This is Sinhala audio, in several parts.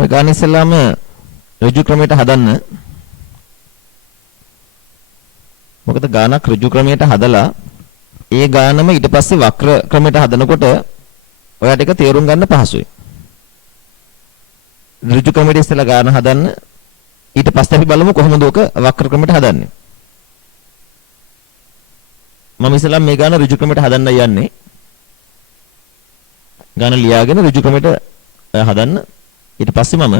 ඔය ගාන ඉස්සෙල්ලාම ඍජු ක්‍රමයට හදන්න. මොකද ගානක් ඍජු ක්‍රමයට හදලා ඒ ගානම ඊට පස්සේ වක්‍ර ක්‍රමයට හදනකොට ඔයාට ඒක තේරුම් ගන්න පහසුයි. ඍජු ක්‍රමයට ඉස්සෙල්ලා ගාන හදන්න. ඊට පස්සේ අපි බලමු කොහොමද ඔක වක්‍ර ක්‍රමයට හදන්නේ. මම ඉස්සෙල්ලා මේ ගාන ඍජු ක්‍රමයට හදන්න යන්නේ. ගාන ලියාගෙන ඍජු ක්‍රමයට හදන්න. ඊට පස්සේ මම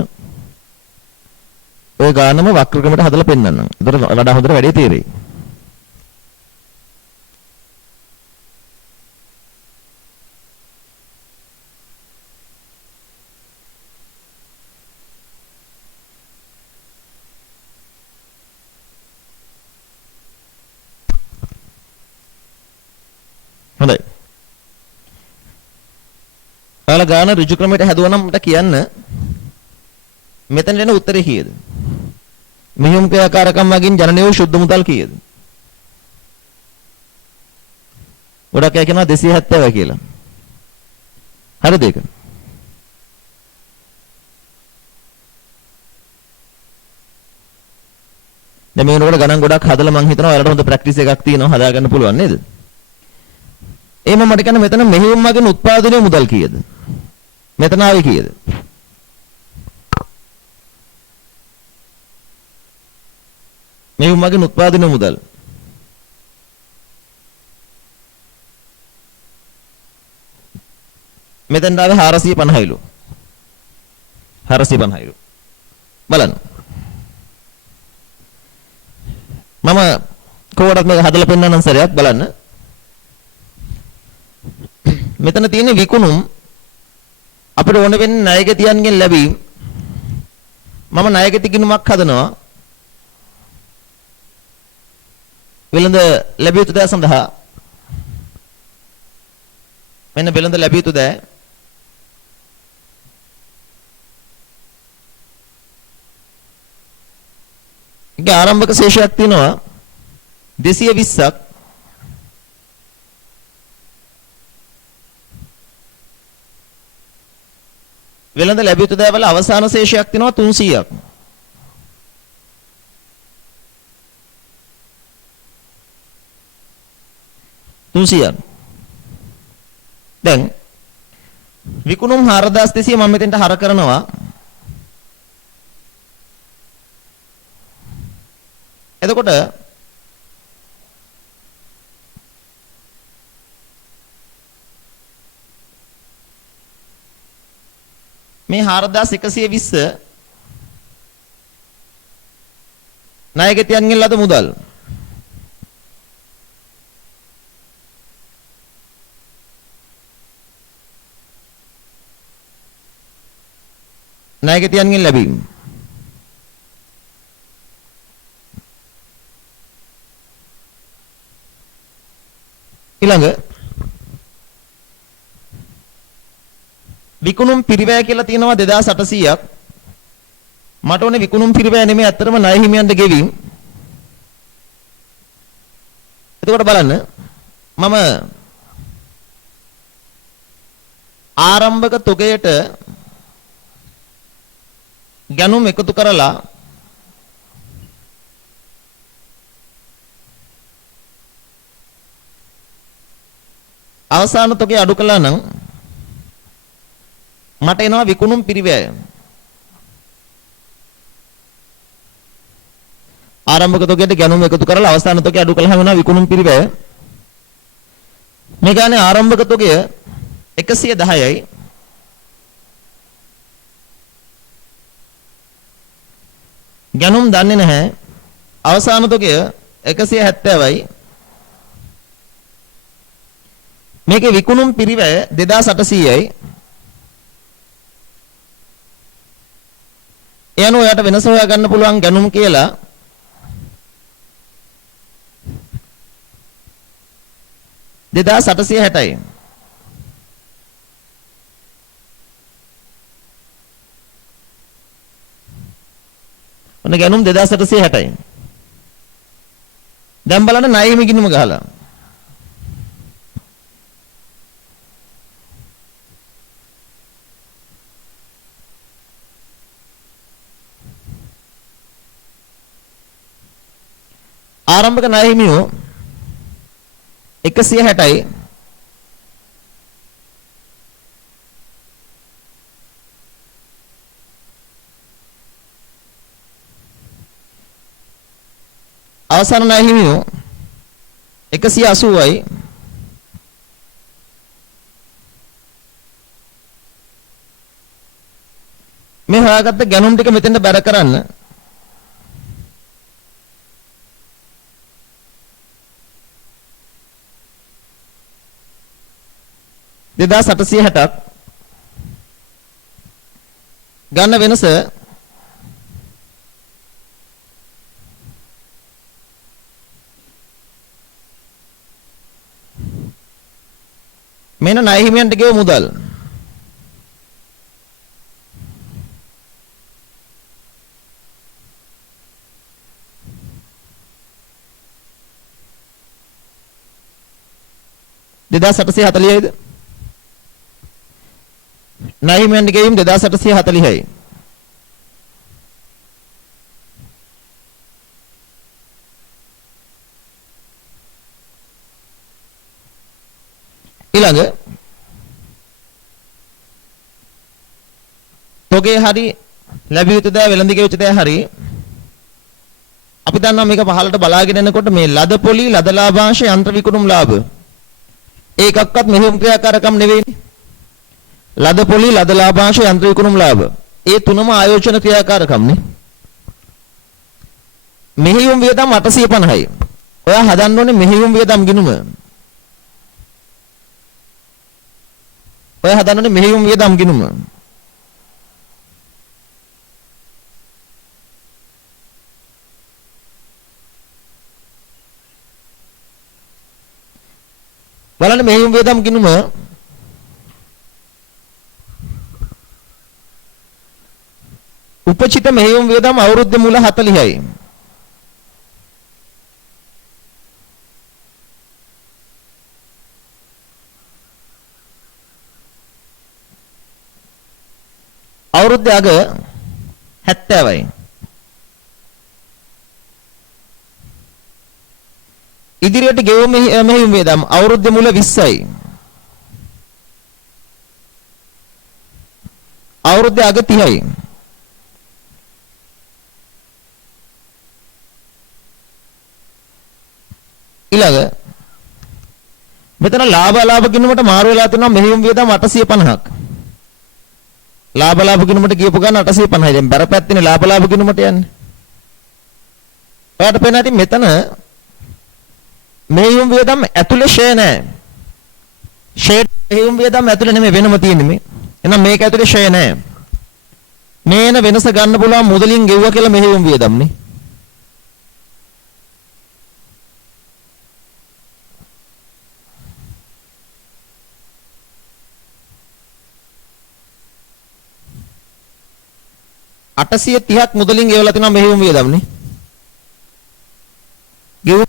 ඔය ගානම වක්‍ර ක්‍රමයට හදලා පෙන්නන්නම්. ඒතර වඩා හොඳට වැඩේ තේරෙයි. හොඳයි. ඔයාලා ගාන ඍජු ක්‍රමයට හැදුවා නම් මට කියන්න මෙතන දෙන උත්තරේ කීයද? මෙහෙයුම් ක්‍රියාකාරකම් වලින් ජනනය වූ ශුද්ධ මුදල් කීයද? ගොඩක් අය කියනවා 270 කියලා. හරිද ඒක? දැන් මේ වෙනකොට ගණන් ගොඩක් හදලා මං හිතනවා ඔයාලට හොඳ ප්‍රැක්ටිස් එකක් තියෙනවා හදාගන්න පුළුවන් නේද? එහෙනම් මට කියන්න මෙතන මෙහෙයුම් වලින් උත්පාදනයේ මුදල් කීයද? මෙතන ආවේ කීයද? මෙහෙයුම් වලින් උත්පාදනයේ මුදල්. මෙතන ආවේ 450ලු. 450ලු. බලන්න. මම කොහොමද මේක හදලා පෙන්නන්නම් සරයක් බලන්න. මෙතන තියෙන විකුණුම් අපිට ඕන වෙන්නේ ණයගතියන්ගෙන් ලැබීම්. මම ණයගති ගිණුමක් හදනවා. වෙළඳ ලැබිය යුතු දෑ සඳහා. මෙන්න වෙළඳ ලැබිය යුතු දෑ. ඒකේ ආරම්භක ශේෂයක් තියෙනවා 220ක්. වෙළඳ ලැබිය යුතු දෑවල අවසාන ශේෂයක් තියෙනවා 300ක්. දැන් විකුණුම් 4200 මම මෙතෙන්ට හර කරනවා. එතකොට මේ 4120 ණයගතියන්ගෙන් ලද මුදල්. ණයගතියන්ගෙන් ලැබීම. ඊළඟ විකුණුම් පිරිවැය කියලා තියෙනවා 2800ක්. මට ඕනේ විකුණුම් පිරිවැය නෙමෙයි අත්‍තරම ණය හිමියන්ට ගෙවීම. එතකොට බලන්න මම ආරම්භක තොගයට ගැනුම් එකතු කරලා අවසාන තොගේ අඩු කළා නම් මට එනවා විකුණුම් පිරිවැය. ආරම්භක තොගයට ගැනුම් එකතු කරලා අවසාන තොගේ අඩු කළාම වෙනවා විකුණුම් පිරිවැය. මේ ගානේ ආරම්භක තොගය 110යි. ගැනුම් දන්නේ නැහැ. අවසාන තොගය 170යි. මේකේ විකුණුම් පිරිවැය 2800යි. එයන ඔයාට වෙනස හොයා ගන්න පුළුවන් ගැනුම් කියලා. දෙදාස් 860යි. ඔන්න ගැනුම් 2860යි. දැන් බලන්න ණය හිමි ගිණුම ගහලා. ආරම්භක ණය හිමියෝ 160යි අවසාන ණය හිමියෝ 180යි මේ හොයාගත්ත ගැනුම් ටික මෙතෙන්ට බැර කරන්න 2860ක් ගන්න වෙනස මෙන්න ණය හිමියන්ට ගෙව මුදල් දෙදාස් 840යිද ණය හිමියන්ට ගෙවීම් 2840යි ඊළඟ තොගේ හරි ලැබිය යුතු දෑ වෙළඳ ගෙවිච්ච දෑ හරි අපි දන්නවා මේක පහළට බලාගෙන යනකොට මේ ලද පොලි ලද ලාභාංශ යන්ත්‍ර විකුණුම් ලාභ ඒකක්වත් මෙහෙයුම් ක්‍රියාකාරකම් නෙවෙයිනේ ලද පොලි ලද ලාභාංශ යන්ත්‍ර විකුණුම් ලාභ ඒ තුනම ආයෝජන ක්‍රියාකාරකම්නේ මෙහෙයුම් වියදම් 850යි ඔයා හදන්න ඕනේ මෙහෙයුම් වියදම් ගිණුම ඔය හදන්නනේ මෙහෙයුම් වියදම් ගිණුම බලන්න මෙහෙයුම් වියදම් ගිණුම උපචිත මෙහෙයුම් වියදම් අවුරුද්ද මුල 40යි අවුරුද්දේ අග 70යි ඉදිරියට ගෙවුම් මෙහෙයුම් වියදම් අවුරුද්දේ මුල 20යි අවුරුද්දේ අග 30යි ඊළඟ මෙතන ලාභ ගිණුමට මාරු වෙලා තියෙනවා මෙහෙයුම් වියදම් 850ක් ලාභ ගිණුමට ගියපු ගන්න 850යි දැන් බරපැත්තේ ලාභ ගිණුමට යන්නේ ඔයාලට පේනවා ඉතින් මෙතන මෙහෙයුම් වියදම් ඇතුලේ ෂේ නැහැ ෂේ මෙහෙයුම් වියදම් ඇතුලේ නෙමෙයි වෙනම තියෙන්නේ මේ එහෙනම් මේක ඇතුලේ ෂේ නැහැ මේන වෙනස ගන්න පුළුවන් මුදලින් ගෙවුවා කියලා මෙහෙයුම් වියදම්නේ අටසිය 30ක් මුදලින් ගෙවලා තිනවා මෙහෙයුම් වියදම්නේ ගෙවු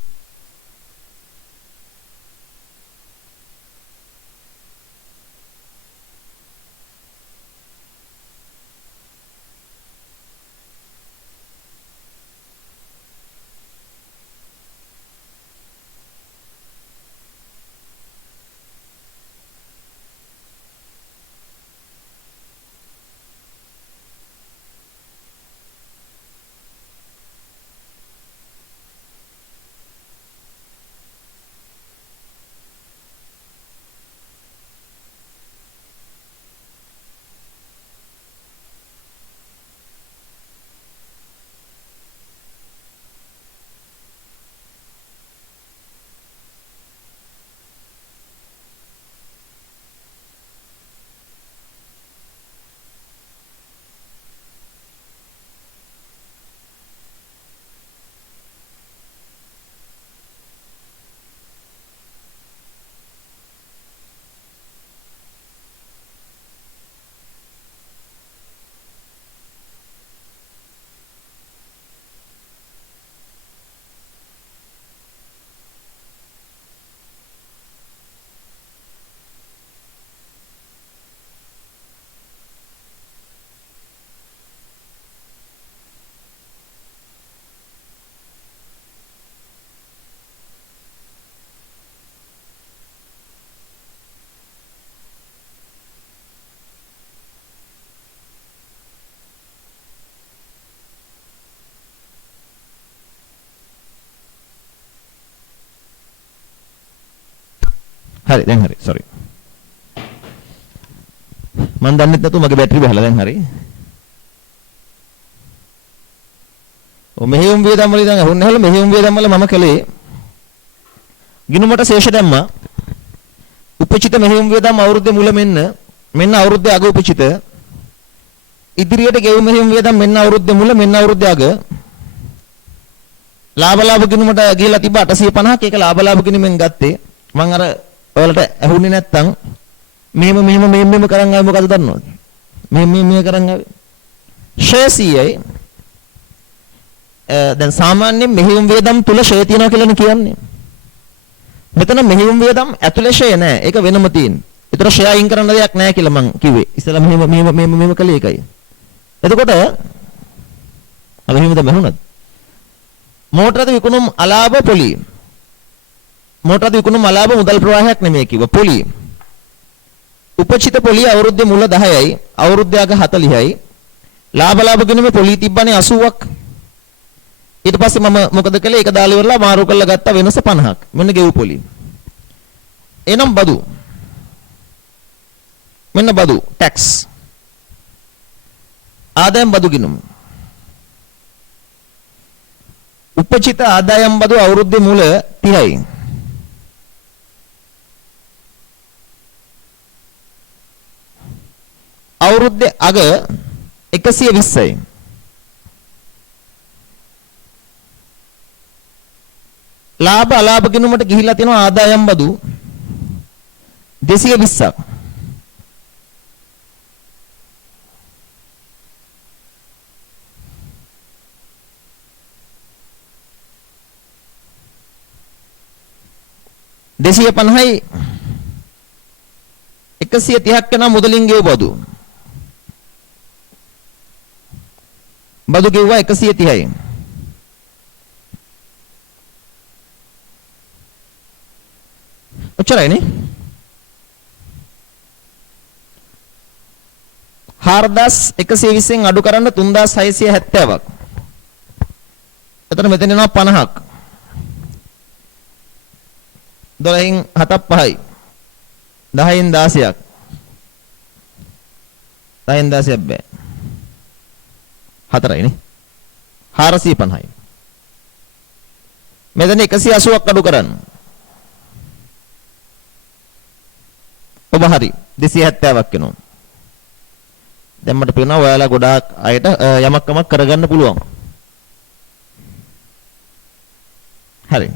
හරි දැන් හරි sorry. මම දන්නෙත් නැතුව මගේ බැටරි බහලා දැන් හරි. ඔ මෙහෙයුම් වියදම් වල ඉඳන් අහුන්නේ නැහල මෙහෙයුම් වියදම් වල මම කළේ ගිණුමට ශේෂ දැම්මා. උපචිත මෙහෙයුම් වියදම් අවුරුද්දේ මුල මෙන්න අවුරුද්දේ අග උපචිත. ඉදිරියට ගෙවු මෙහෙයුම් වියදම් මෙන්න අවුරුද්දේ මුල මෙන්න අවුරුද්දේ අග. ලාභ ගිණුමට ගිහලා තිබ්බ 850ක් ඒක ලාභ ගිණුමෙන් ගත්තේ. මම අර ඔයාලට ඇහුන්නේ නැත්තම් මෙහෙම කරන් ආවේ මොකද දන්නවද? මෙහෙම කරන් ආවේ. ශේෂීයයි දැන් සාමාන්‍යයෙන් මෙහෙයුම් වියදම් තුල ෂේ තියනවා කියලානේ කියන්නේ. මෙතන මෙහෙයුම් වියදම් ඇතුලේ ෂේ නැහැ. ඒක වෙනම තියෙන්නේ. ඒතර ෂේ අයින් කරන්න දෙයක් නැහැ කියලා මං කිව්වේ. ඉස්සෙල්ලා මෙහෙම කළේ ඒකයි. එතකොට අර මෙහෙමද මහුණත්. මෝටරද විකුණුම් අලාභ පොලි. මෝටරද විකුණුම් අලාභ මුදල් ප්‍රවාහයක් නෙමෙයි කිව්වා. පොලි. උපචිත පොලි අවුරුද්දේ මුල 10යි, අවුරුද්දේ අග 40යි. ලාභ ගිණුමේ පොලි තිබ්බනේ 80ක්. ඊට පස්සේ මම මොකද කළේ? ඒක දාලා ඉවරලා මාරු කරලා ගත්ත වෙනස 50ක්. මෙන්න ගෙවු පොලි. එනම් බදු. මෙන්න බදු tax. ආදායම් බදු ගිණුම. උපචිත ආදායම් බදු අවුරුද්දේ මුල 30යි. අවුරුද්දේ අග 120යි. ලාභ අලාභ ගිණුමට ගිහිලා තියෙනවා ආදායම් බදු 220ක්. දෙසිය 50යි 130ක් වෙනා මුදලින් ගෙව බදු. බදු ගෙවුවා 130යි. ඔච්චරයිනේ. 4120න් අඩු කරන්න 3670ක්. එතන මෙතන එනවා 50ක්. 12න් 7ක් 5යි. 10න් 16ක්. 10න් 16ක් බෑ. 4යිනේ. 450යි. මෙතන 180ක් අඩු කරන්න. ඔබ හරි 270ක් වෙනවා. දැන් මට පේනවා ඔයාලා ගොඩාක් අයට යමක් කරගන්න පුළුවන්. හරි.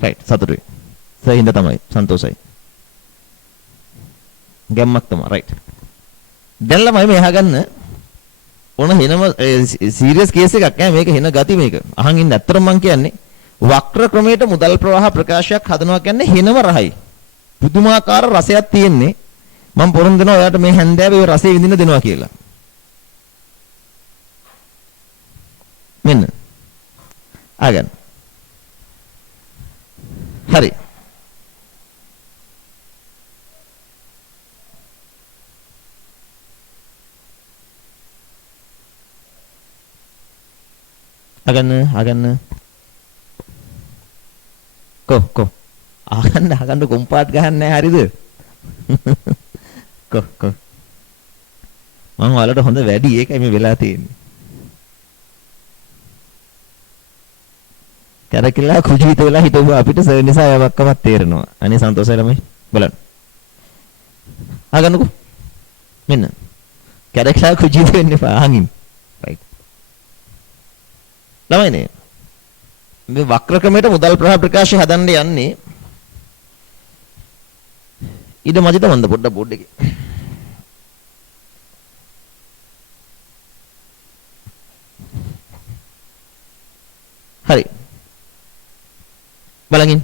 right සතුටුයි. සහින්ද තමයි සන්තෝෂයි. ගැම්මක් තමයි right. දැන් ළමයි මේ අහගන්න ඕන හෙනම සීරියස් කේස් එකක් නෑ මේක හෙන ගති මේක. අහන් ඉන්න ඇත්තටම මං කියන්නේ වක්‍ර ක්‍රමයට මුදල් ප්‍රවාහ ප්‍රකාශයක් හදනවා කියන්නේ හෙනම රහයි. පුදුමාකාර රසයක් තියෙන්නේ. මම පොරොන්දු දෙනවා ඔයාලට මේ හැන්දෑවේ ඔය රසය විඳින්න දෙනවා කියලා. මෙන්න. ආගන්න. හරි. ආගන්න. කො. ආගන්න කොම්පාත් ගහන්නේ නැහැ හරිද? කො. මම ඔයාලට හොඳ වැඩි ඒකයි මේ වෙලා තියෙන්නේ. කරකිලා කුජීත වෙලා හිටව අපිට සර් නිසා යමක්කමක් තේරෙනවා. අනේ සන්තෝෂයි ළමයි. බලන්න. ආගන්නකෝ. මෙන්න. කරකිලා කුජීත වෙන්න එපා අහංගින්. right. ළමයිනේ. මේ වක්‍ර ක්‍රමයට මුදල් ප්‍රවාහ ප්‍රකාශය හදන්න යන්නේ. ඊට මැදිට මන්ද පොඩ්ඩක් බෝඩ් එකේ. හරි. බලගින්.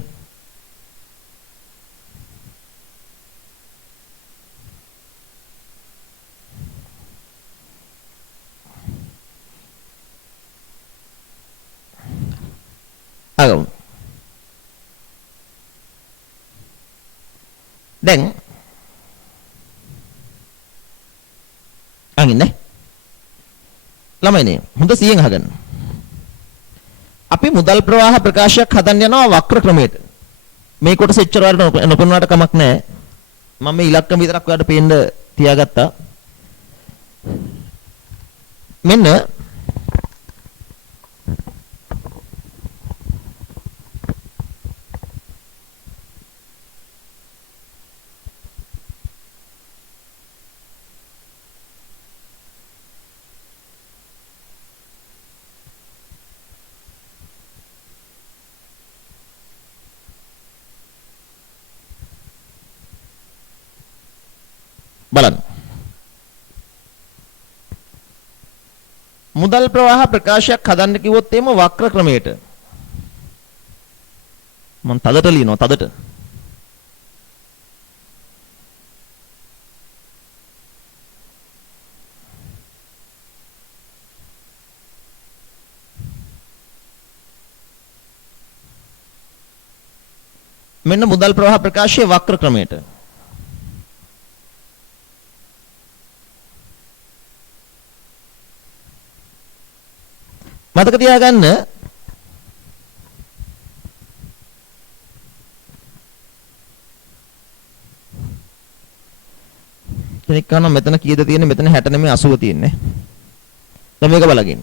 ආගමු. දැන් අංගින් ඉන්නේ. ළමයිනේ හොඳ සියෙන් අහගන්න. අපි මුදල් ප්‍රවාහ ප්‍රකාශයක් හදන්න යනවා වක්‍ර ක්‍රමයට. මේ කොටස එච්චර වලට නොපෙනුනාට කමක් නැහැ. මම මේ ඉලක්කම විතරක් ඔයාලට පේන්න තියාගත්තා. මෙන්න බලන්න. මුදල් ප්‍රවාහ ප්‍රකාශයක් හදන්න කිව්වොත් එimhe වක්‍ර ක්‍රමයට මම තදට ලියනවා තදට. මෙන්න මුදල් ප්‍රවාහ ප්‍රකාශයේ වක්‍ර ක්‍රමයට. මතක තියාගන්න කෙනෙක් කනවා මෙතන කීයද තියෙන්නේ මෙතන 60 නෙමෙයි 80 තියෙන්නේ. දැන් මේක බලගන්න.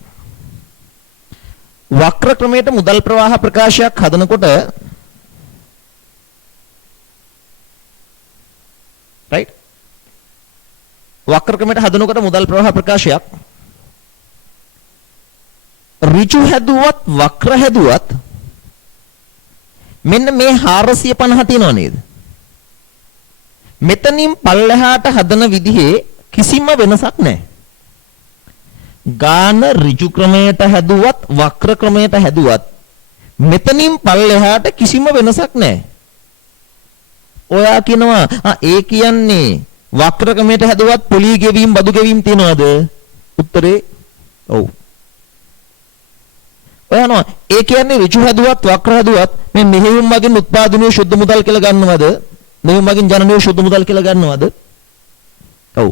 වක්‍ර ක්‍රමයට මුදල් ප්‍රවාහ ප්‍රකාශයක් හදනකොට right වක්‍ර ක්‍රමයට හදනකොට මුදල් ප්‍රවාහ ප්‍රකාශයක් ඍජු හැදුවත් වක්‍ර හැදුවත් මෙන්න මේ 450 තියෙනව නේද? මෙතනින් පල්ලෙහාට හදන විදිහේ කිසිම වෙනසක් නැහැ. ගාන ඍජු ක්‍රමයට හැදුවත් වක්‍ර ක්‍රමයට හැදුවත් මෙතනින් පල්ලෙහාට කිසිම වෙනසක් නැහැ. ඔයා කියනවා ඒ කියන්නේ වක්‍ර ක්‍රමයට හැදුවත් පොලී ගෙවීම් බදු ගෙවීම් තියනවද? උත්තරේ ඔව්. ඔයනවා ඒ කියන්නේ ඍජු හැදුවත් වක්‍ර හැදුවත් මේ මෙහෙයුම් මගින් උත්පාදනීය ශුද්ධ මුදල් කියලා ගන්නවද? මෙහෙයුම් මගින් ජනනීය ශුද්ධ මුදල් කියලා ගන්නවද? ඔව්.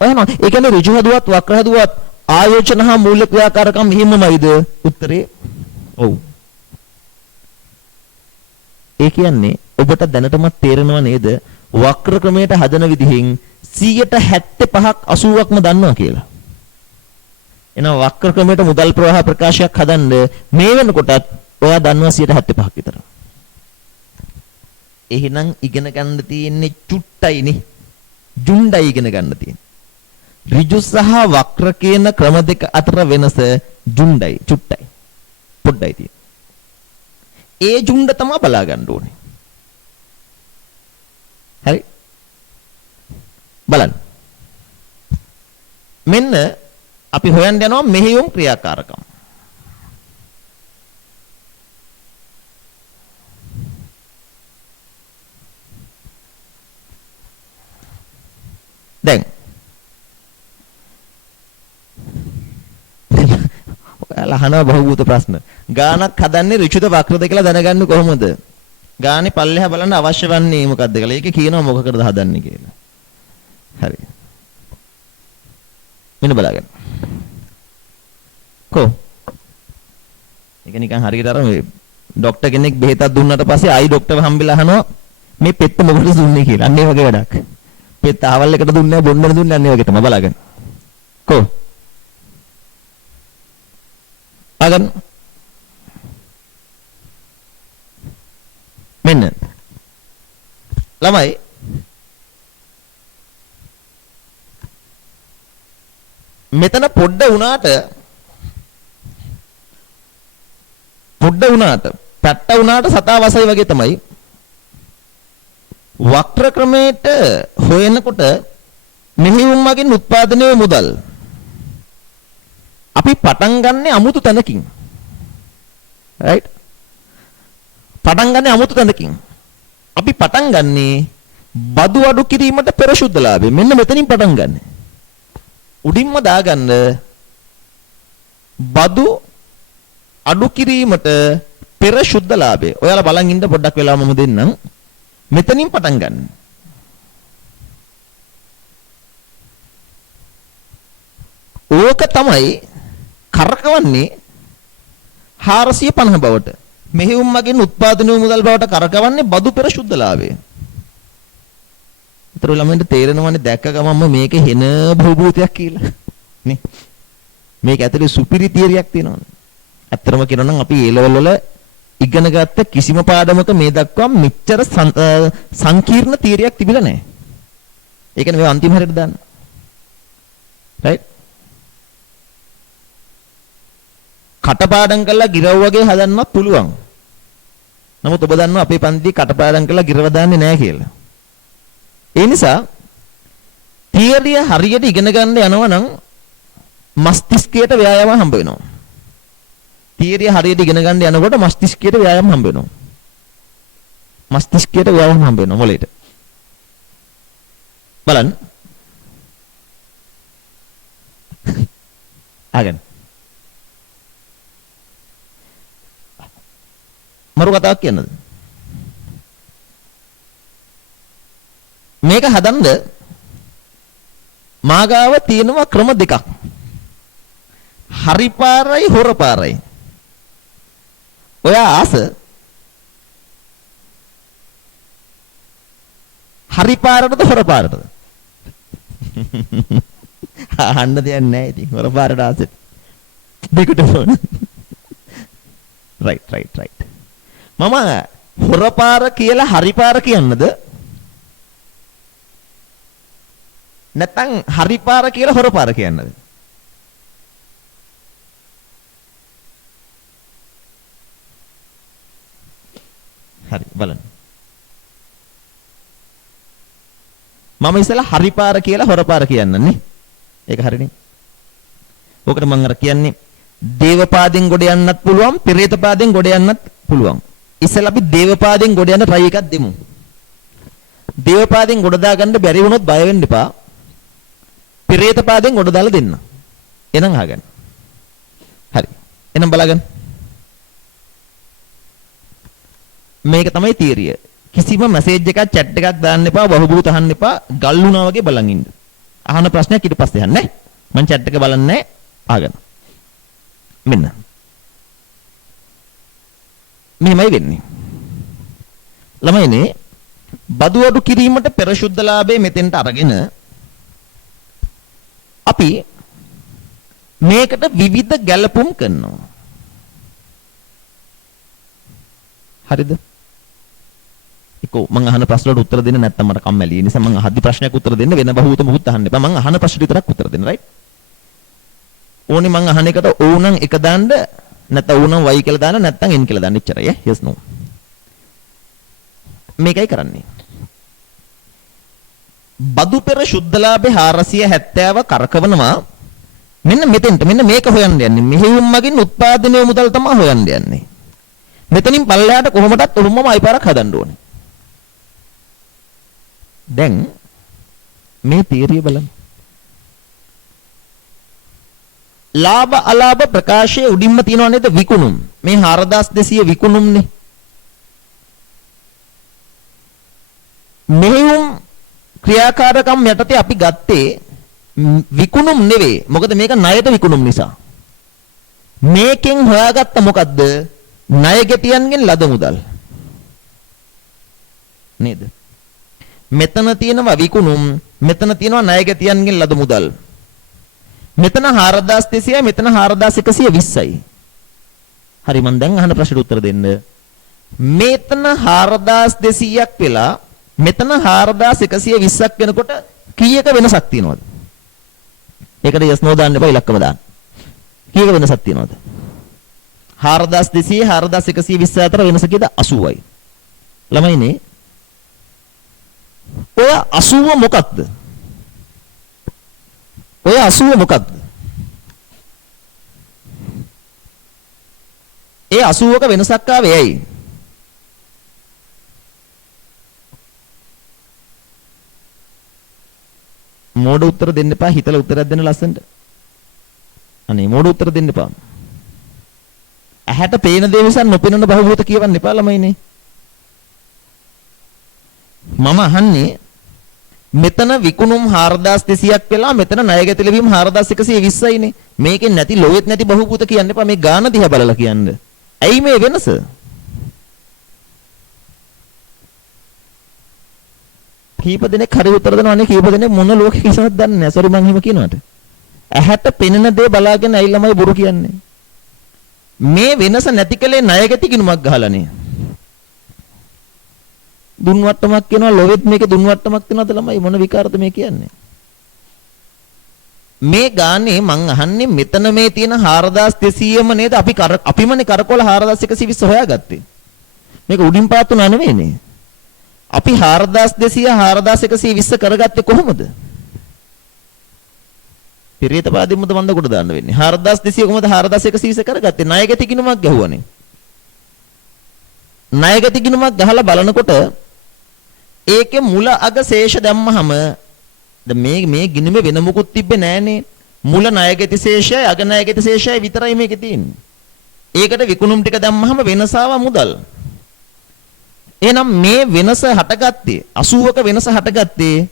ඔයනවා ඒ කියන්නේ ඍජු හැදුවත් වක්‍ර හැදුවත් ආයෝජන හා මූල්‍ය ක්‍රියාකාරකම් මෙහෙමමයිද? උත්තරේ ඔව්. ඒ කියන්නේ ඔබට දැනටමත් තේරෙනව නේද? වක්‍ර ක්‍රමයට හදන විදිහින් 75ක් 80ක්ම දන්නවා කියලා. එනවා වක්‍ර ක්‍රමයට මුදල් ප්‍රවාහ ප්‍රකාශයක් හදන්න මේ වෙනකොටත් ඔයා දන්නවා 75ක් විතර. එහෙනම් ඉගෙන ගන්න තියෙන්නේ චුට්ටයිනේ. ජුණ්ඩයි ඉගෙන ගන්න තියෙන්නේ. ඍජු සහ වක්‍ර කියන ක්‍රම දෙක අතර වෙනස ජුණ්ඩයි චුට්ටයි. පොඩ්ඩයි තියෙන්නේ. ඒ ජුණ්ඩ තමයි බලා ගන්න ඕනේ. හරි? බලන්න. මෙන්න අපි හොයන්න යනවා මෙහෙයුම් ක්‍රියාකාරකම්. දැන් ඔයාලා අහනවා බහූත ප්‍රශ්න. ගානක් හදන්නේ ඍජුද වක්‍රද කියලා දැනගන්නේ කොහොමද? ගානේ පල්ලෙහා බලන්න අවශ්‍ය වන්නේ මොකක්ද කියලා. ඒකේ කියනවා මොකකටද හදන්නේ කියලා. හරි. මෙන්න බලන්න. කො ඒක නිකන් හරියට අර මේ ડોක්ටර් කෙනෙක් බෙහෙතක් දුන්නාට පස්සේ ආයි ડોක්ටර්ව හම්බෙලා අහනවා මේ පෙත්ත මොකටද දුන්නේ කියලා. අන්න ඒ වගේ වැඩක්. පෙත්ත ආවල් එකට දුන්නේ නැහැ බොන්නට දුන්නේ අන්න ඒ වගේ තමයි බලාගන්න. කො අගන් මෙන්න ළමයි මෙතන පොඩ්ඩ වුණාට පැට්ට වුණාට සතා වසයි වගේ තමයි වක්‍ර ක්‍රමයට හොයනකොට මෙහෙයුම් මගින් උත්පාදනය මුදල් අපි පටන් ගන්න අමුතු තැනකින් right පටන් ගන්න අමුතු තැනකින් අපි පටන් ගන්නේ බදු අඩු කිරීමට පෙර ශුද්ධ ලාභය මෙන්න මෙතනින් පටන් ගන්න උඩින්ම දාගන්න බදු අඩු කිරීමට පෙර ශුද්ධ ලාභය ඔයාලා බලන් ඉන්න පොඩ්ඩක් වෙලාව මම දෙන්නම් මෙතනින් පටන් ගන්න ඕක තමයි කරකවන්නේ 450 බවට. මෙහෙයුම් මගින් උත්පාදන මුදල් බවට කරකවන්නේ බදු පෙර සුද්ධලාභය. ඒතර ළමයින්ට තේරෙනවනේ දැක්ක ගමන්ම මේක හෙන භූභූතයක් කියලා. නේ? මේක ඇතුලේ සුපිරි තියරියක් තියෙනවනේ. ඇත්තටම කියනවා නම් අපි ඒ ලෙවල් වල ඉගෙන ගත්ත කිසිම පාඩමක මේ දක්වා මෙච්චර සංකීර්ණ තියරියක් තිබිලා නැහැ. ඒ කියන්නේ මේ අන්තිම හරියට දාන්න. right? කටපාඩම් කරලා ගිරව් වගේ හදන්නත් පුළුවන්. නමුත් ඔබ දන්නවා අපේ පන්ති කටපාඩම් කරලා ගිරව දාන්නේ නැහැ කියලා. ඒ නිසා තියරිය හරියට ඉගෙන ගන්න යනවා නම් මස්තිෂ්කයට ව්‍යායාම හම්බ වෙනවා. තියරිය හරියට ඉගෙන ගන්න යනකොට මස්තිෂ්කයට ව්‍යායාම හම්බ වෙනවා. මස්තිෂ්කයට ව්‍යායාම හම්බ වෙනවා මොලේට. බලන්න. ආගන්න. මරු කතාවක් කියන්නද? මේක හදන්න මාගාව තියෙනවා ක්‍රම දෙකක්. හරි පාරයි හොර පාරයි. ඔයා ආස හරි පාරටද හොර පාරටද? අහන්න දෙයක් නැහැ ඉතින් හොර පාරට ආසෙත්. දෙකට ඕන. right. මම හොර පාර කියලා හරි පාර කියන්නද? නැත්නම් හරි පාර කියලා හොර පාර කියන්නද? හරි බලන්න. මම ඉස්සලා හරි පාර කියලා හොර පාර කියන්නනේ. ඒක හරිනේ. ඔකට මම අර කියන්නේ දේවපාදෙන් ගොඩ යන්නත් පුළුවන්, පෙරේතපාදෙන් ගොඩ යන්නත් පුළුවන්. ඉස්සලා අපි දේවපාදෙන් ගොඩ යන try එකක් දෙමු. දේවපාදෙන් ගොඩ දාගන්න බැරි වුණොත් බය වෙන්න එපා. පෙරේතපාදෙන් ගොඩ දාලා දෙන්න. එහෙනම් අහගන්න. හරි. එහෙනම් බලගන්න. මේක තමයි තියරිය. කිසිම මැසේජ් එකක් chat එකක් දාන්න එපා, බහුබූත අහන්න එපා, ගල් වුණා වගේ බලන් ඉන්න. අහන ප්‍රශ්නයක් ඊට පස්සේ අහන්න ඈ. මම chat එක බලන්නේ නැහැ. අහගන්න. මෙන්න. මෙහෙමයි වෙන්නේ. ළමයිනේ බදු අඩු කිරීමට පෙර සුද්ධ ලාභය මෙතෙන්ට අරගෙන අපි මේකට විවිධ ගැළපුම් කරනවා. හරිද? ඒකෝ මම අහන ප්‍රශ්න වලට උත්තර දෙන්න නැත්නම් මට කම්මැලි. ඒ නිසා මම අහද්දි ප්‍රශ්නයක් උත්තර දෙන්න වෙන බහුවත මොකුත් අහන්න එපා. මම අහන ප්‍රශ්න විතරක් උත්තර දෙන්න right? ඕනේ මම අහන එකට ඕනම් එක දාන්න නැත්නම් ඕනම් y කියලා දාන්න නැත්නම් n කියලා දාන්න ඉච්චරයි. yes no. මේකයි කරන්නේ. බදු පෙර සුද්ධලාභේ 470ව කරකවනවා. මෙන්න මෙතෙන්ට මෙන්න මේක හොයන්න යන්නේ. මෙහෙයුම් මගින් උත්පාදනයේ මුදල් තමයි හොයන්න යන්නේ. මෙතනින් පල්ලෙහාට කොහොමදත් උරුමම අයිපාරක් හදන්න ඕනේ. දැන් මේ තීරිය බලන්න. ලාභ අලාභ ප්‍රකාශයේ උඩින්ම තියෙනව නේද විකුණුම්. මේ 4200 විකුණුම්නේ. මෙහෙයුම් ක්‍රියාකාරකම් යටතේ අපි ගත්තේ විකුණුම් නෙවෙයි. මොකද මේක ණයට විකුණුම් නිසා. මේකෙන් හොයාගත්ත මොකද්ද? ණය ගෙතියන්ගෙන් ලද මුදල්. නේද? මෙතන තියෙනවා විකුණුම්, මෙතන තියෙනවා ණය ගෙතියන්ගෙන් ලද මුදල්. මෙතන 4200යි, මෙතන 4120යි. හරි මම දැන් අහන ප්‍රශ්නෙට උත්තර දෙන්න. මෙතන 4200ක් වෙලා මෙතන 4120ක් වෙනකොට කීයක වෙනසක් තියෙනවද? ඒකට yes no දාන්න එපා, ඉලක්කම දාන්න. කීයක වෙනසක් තියෙනවද? 4200 4120 අතර වෙනස කීයද? 80යි. ළමයිනේ ඔය 80 මොකක්ද? ඔය 80 මොකක්ද? ඒ 80ක වෙනසක් ආවේ ඇයි? මෝඩ උත්තර දෙන්න එපා, හිතලා උත්තරයක් දෙන්න ලස්සනට. අනේ මෝඩ උත්තර දෙන්න එපා. ඇහැට පේන දේ නිසා නොපෙනෙන බහුවූත කියවන්න එපා ළමයිනේ. මම අහන්නේ මෙතන විකුණුම් 4200ක් වෙලා මෙතන ණයගැති ලැබීම් 4120යිනේ. මේකෙන් නැති ලොවෙත් නැති බහුපූත කියන්න එපා. මේ ගාන දිහා බලලා කියන්න. ඇයි මේ වෙනස? කීප දෙනෙක් හරි උත්තර දෙනවනේ කීප දෙනෙක් මොන ලෝකෙක ඉස්සරහට දන්නේ නැහැ. සෝරි මං එහෙම කියනවට. ඇහැට පෙනෙන දේ බලාගෙන ඇවිල්ලාමයි බොරු කියන්නේ. මේ වෙනස නැති කලේ ණයගැති ගිණුමක් ගහලානේ. දුන් වට්ටමක් කියනවා ලොවෙත් මේකේ දුන් වට්ටමක් තියෙනවද ළමයි මොන විකාරද මේ කියන්නේ? මේ ගානේ මං අහන්නේ මෙතන මේ තියෙන 4200ම නේද අපිමනේ කරකවල 4120 හොයාගත්තේ. මේක උඩින් පාත් උනා නෙවෙයිනේ. අපි 4200 4120 කරගත්තේ කොහොමද? පෙරේත පාදෙමුද මන්ද කොට දාන්න වෙන්නේ. 4200 කොහොමද 4120 කරගත්තේ? ණයගැති ගිණුමක් ගැහුවනේ. ණයගැති ගිණුමක් ගහලා බලනකොට ඒකේ මුල අග ශේෂ දැම්මහම මේ ගිණුමේ වෙන මොකුත් තිබ්බේ නෑනේ. මුල ණයගැති ශේෂයයි අග ණයගැති ශේෂයයි විතරයි මේකේ තියෙන්නේ. ඒකට විකුණුම් ටික දැම්මහම වෙනසාව මුදල්. එහෙනම් මේ වෙනස හටගත්තේ 80ක වෙනස හටගත්තේ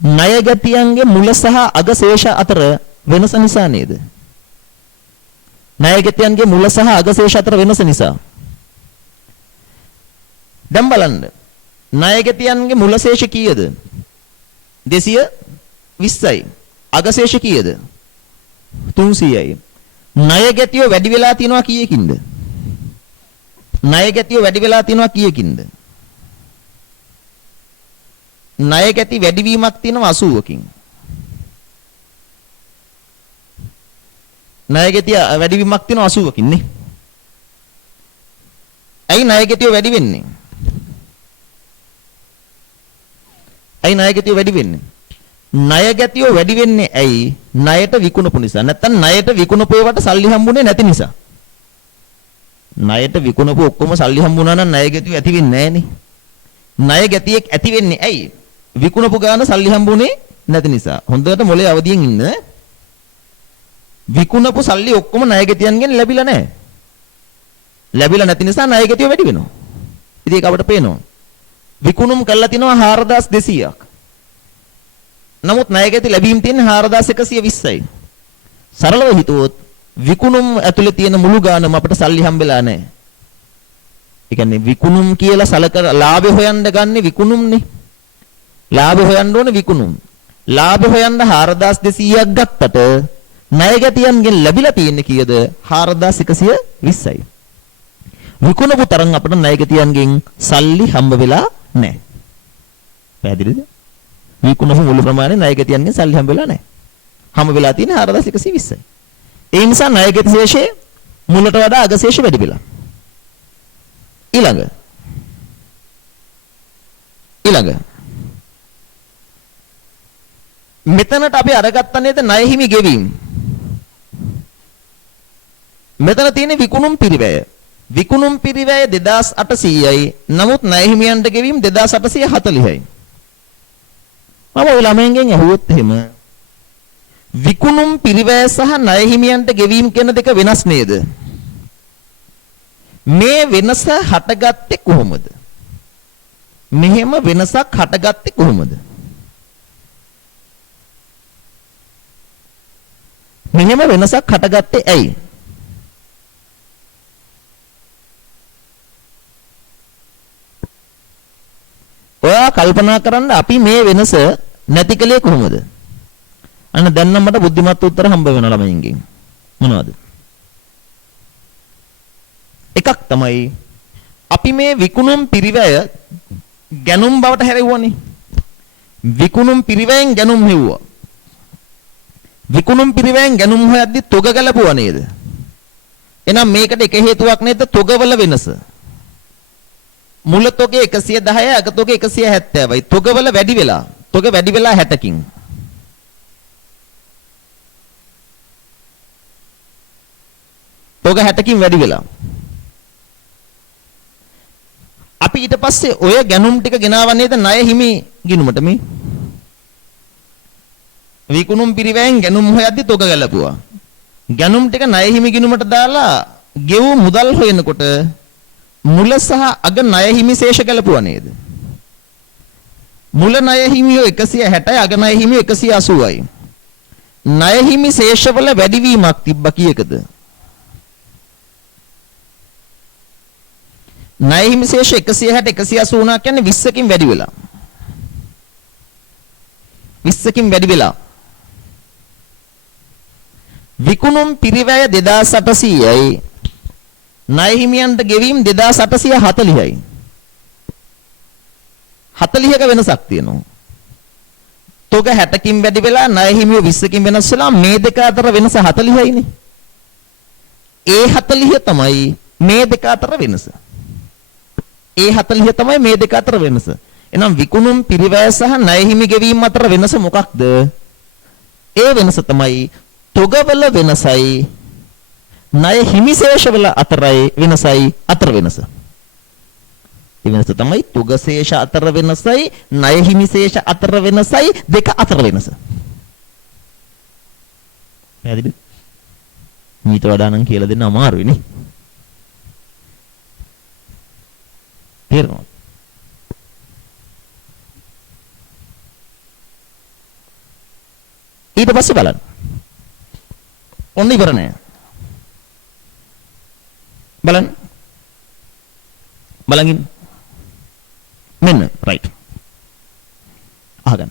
ණයගැතියන්ගේ මුල සහ අග ශේෂ අතර වෙනස නිසා නේද? ණයගැතියන්ගේ මුල සහ අග ශේෂ අතර වෙනස නිසා. දැන් බලන්න. ණයගැතියන්ගේ මුල ශේෂ කීයද? 220යි. අග ශේෂ කීයද? 300යි. ණයගැතියෝ වැඩි වෙලා තියනවා කීයකින්ද? ණයගැතියෝ වැඩි වෙලා තියනවා කීයකින්ද? ණයගැති වැඩිවීමක් තියෙනවා 80කින්. ණයගැතිය වැඩිවීමක් තියෙනවා 80කින් නේ. ඇයි ණයගැතිය වැඩි වෙන්නේ? ඇයි ණයගැතිය වැඩි වෙන්නේ? ණයගැතිය වැඩි වෙන්නේ ඇයි? ණයට විකුණපු නිසා. නැත්තම් ණයට විකුණපු ඒවට සල්ලි හම්බුනේ නැති නිසා. ණයට විකුණපු ඔක්කොම සල්ලි හම්බුනා නම් ණයගැතිය ඇති වෙන්නේ නැහනේ. ණයගැතියෙක් ඇති වෙන්නේ ඇයි? විකුණපු ගාන සල්ලි හම්බුනේ නැති නිසා. හොඳට මොලේ අවදියෙන් ඉන්න. විකුණපු සල්ලි ඔක්කොම ණයගැතියන්ගෙන් ලැබිලා නැහැ. ලැබිලා නැති නිසා ණයගැතිය වැඩි වෙනවා. ඉතින් ඒක අපිට පේනවා. විකුණුම් කළා තිනවා 4200ක්. නමුත් ණයගැති ලැබීම් තියෙන්නේ 4120යි. සරලව හිතුවොත් විකුණුම් ඇතුලේ තියෙන මුළු ගානම අපිට සල්ලි හම්බෙලා නැහැ. ඒ කියන්නේ විකුණුම් කියලා සලකලා ලාභය හොයන්න ගන්නේ විකුණුම්නේ. ලාභය හොයන්න ඕනේ විකුණුම්. ලාභය හොයන්න 4200ක් ගත්තට ණයගැතියන්ගෙන් ලැබිලා තියෙන්නේ කීයද? 4120යි. විකුණපු තරම් අපිට ණයගැතියන්ගෙන් සල්ලි හම්බ වෙලා නැහැ. පැහැදිලිද? විකුණපු මුළු ප්‍රමාණය ණයගැතියන්ගෙන් සල්ලි හම්බ වෙලා නැහැ. හම්බ වෙලා තියෙන්නේ 4120යි. ඒ නිසා ණයගැති ශේෂයේ මුලට වඩා අග ශේෂ වැඩි වෙලා. ඊළඟ මෙතනට අපි අරගත්ත නේද ණය හිමි ගෙවීම. මෙතන තියෙන විකුණුම් පිරිවැය. විකුණුම් පිරිවැය 2800යි. නමුත් ණය හිමියන්ට ගෙවීම 2840යි. මම ඔය ළමයින්ගෙන් අහුවොත් එහෙම විකුණුම් පිරිවැය සහ ණය හිමියන්ට ගෙවීම කියන දෙක වෙනස් නේද? මේ වෙනස හටගත්තේ කොහොමද? මෙහෙම වෙනසක් හටගත්තේ කොහොමද? මෙහෙම වෙනසක් හටගත්තේ ඇයි? ඔයා කල්පනා කරන්න අපි මේ වෙනස නැති කලේ කොහොමද? අන්න දැන් නම් මට බුද්ධිමත් උත්තර හම්බ වෙනවා ළමයින්ගෙන්. මොනවද? එකක් තමයි අපි මේ විකුණුම් පිරිවැය ගැනුම් බවට හැරෙව්වනේ. විකුණුම් පිරිවැයෙන් ගැනුම් හෙව්වා. විකුණුම් පිරිවැයෙන් ගැනුම් හොයද්දි තොග ගලපුවා නේද? එහෙනම් මේකට එක හේතුවක් නේද තොගවල වෙනස. මුල තොගේ 110යි අග තොගේ 170යි. තොගවල වැඩි වෙලා. තොග වැඩි වෙලා 60කින්. තොග 60කින් වැඩි වෙලා. අපි ඊට පස්සේ ඔය ගැනුම් ටික ගෙනාව නේද ණය හිමි ගිණුමට මේ. විකුණුම් පිරිවැයෙන් ගැනුම් හොයද්දි තොග ගැලපුවා. ගැනුම් ටික ණය හිමි ගිණුමට දාලා ගෙවු මුදල් හොයනකොට මුල සහ අග ණය හිමි ශේෂ ගැලපුවා නේද? මුල ණය හිමියෝ 160යි අග ණය හිමියෝ 180යි. ණය හිමි ශේෂවල වැඩිවීමක් තිබ්බ කීයකද? ණය හිමි ශේෂ 160 180 වුණා කියන්නේ 20කින් වැඩි වෙලා. 20කින් වැඩි වෙලා. විකුණුම් පිරිවැය 2800යි. ණය හිමියන්ට ගෙවීම් 2840යි. 40ක වෙනසක් තියෙනවා. තොග 60කින් වැඩි වෙලා ණය හිමියෝ 20කින් වෙනස් වෙලා මේ දෙක අතර වෙනස 40යිනේ. ඒ 40 තමයි මේ දෙක අතර වෙනස. ඒ 40 තමයි මේ දෙක අතර වෙනස. එහෙනම් විකුණුම් පිරිවැය සහ ණය හිමි ගෙවීම අතර වෙනස මොකක්ද? ඒ වෙනස තමයි තොගවල වෙනසයි ණය හිමි ශේෂවල අතරයි වෙනසයි අතර වෙනස. ඒ වෙනස තමයි තොග ශේෂ අතර වෙනසයි ණය හිමි ශේෂ අතර වෙනසයි දෙක අතර වෙනස. පැහැදිලිද? මීට වඩා නම් කියලා දෙන්න අමාරුයි නේ. තේරෙනවද? ඊට පස්සේ බලන්න. ඔන්න ඉවර නෑ. බලන්න. බලන්න. මෙන්න රයිට්. අහගන්න.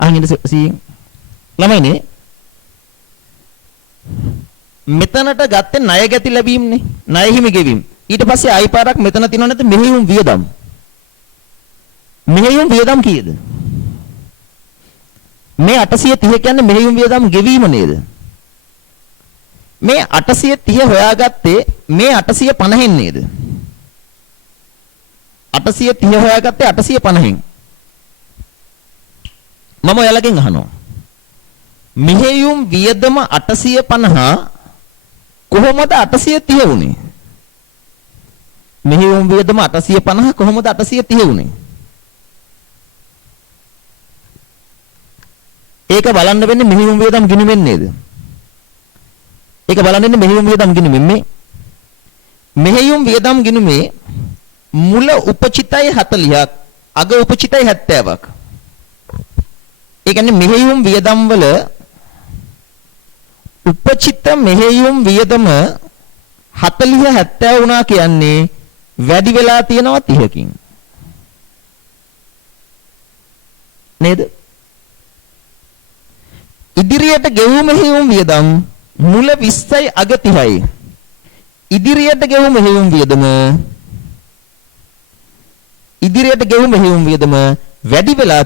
අහගෙන සීයෙන් ළමයිනේ මෙතනට ගත්තේ ණය ගැති ලැබීම්නේ. ණය හිමි ගෙවීම. ඊට පස්සේ ආයි පාරක් මෙතන තියෙනව නැත්නම් මෙහෙයුම් වියදම්. මෙහෙයුම් වියදම් කීයද? මේ 830 කියන්නේ මෙහෙයුම් වියදම් ගෙවීම නේද? මේ 830 හොයාගත්තේ මේ 850න් නේද? 830 හොයාගත්තේ 850න්. මම ඔයාලගෙන් අහනවා. මෙහෙයුම් වියදම 850 කොහොමද 830 වුනේ? මෙහෙයුම් වියදම 850 කොහොමද 830 වුනේ? ඒක බලන්න වෙන්නේ මෙහෙයුම් වියදම් ගිණුමෙන් නේද? ඒක බලන්න ඉන්නේ මෙහෙයුම් වියදම් ගිණුමෙන් මේ මෙහෙයුම් වියදම් ගිණුමේ මුල උපචිතයි 40ක් අග උපචිතයි 70ක්. ඒ කියන්නේ මෙහෙයුම් වියදම් වල උපචිත මෙහෙයුම් වියදම 40 70 වුණා කියන්නේ වැඩි වෙලා තියෙනවා 30කින්. නේද? ඉදිරියට ගෙවු මෙහෙයුම් වියදම් මුල 20යි අග 30යි. ඉදිරියට ගෙවු මෙහෙයුම් වියදම වැඩි වෙලා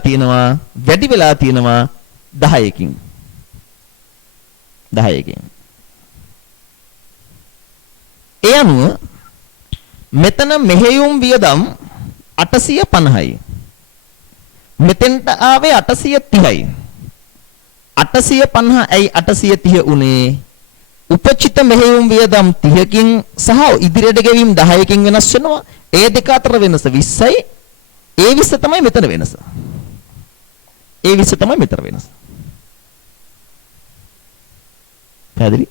තියෙනවා 10කින්. 10කින්. ඒ අනුව මෙතන මෙහෙයුම් වියදම් 850යි. මෙතෙන්ට ආවේ 830යි. 850 ඇයි 830 උනේ? උපචිත මෙහෙයුම් වියදම් 30කින් සහ ඉදිරියට ගෙවීම් 10කින් වෙනස් වෙනවා. ඒ දෙක අතර වෙනස 20යි. ඒ 20 තමයි මෙතන වෙනස. ඒ 20 තමයි මෙතන වෙනස. පැහැදිලි?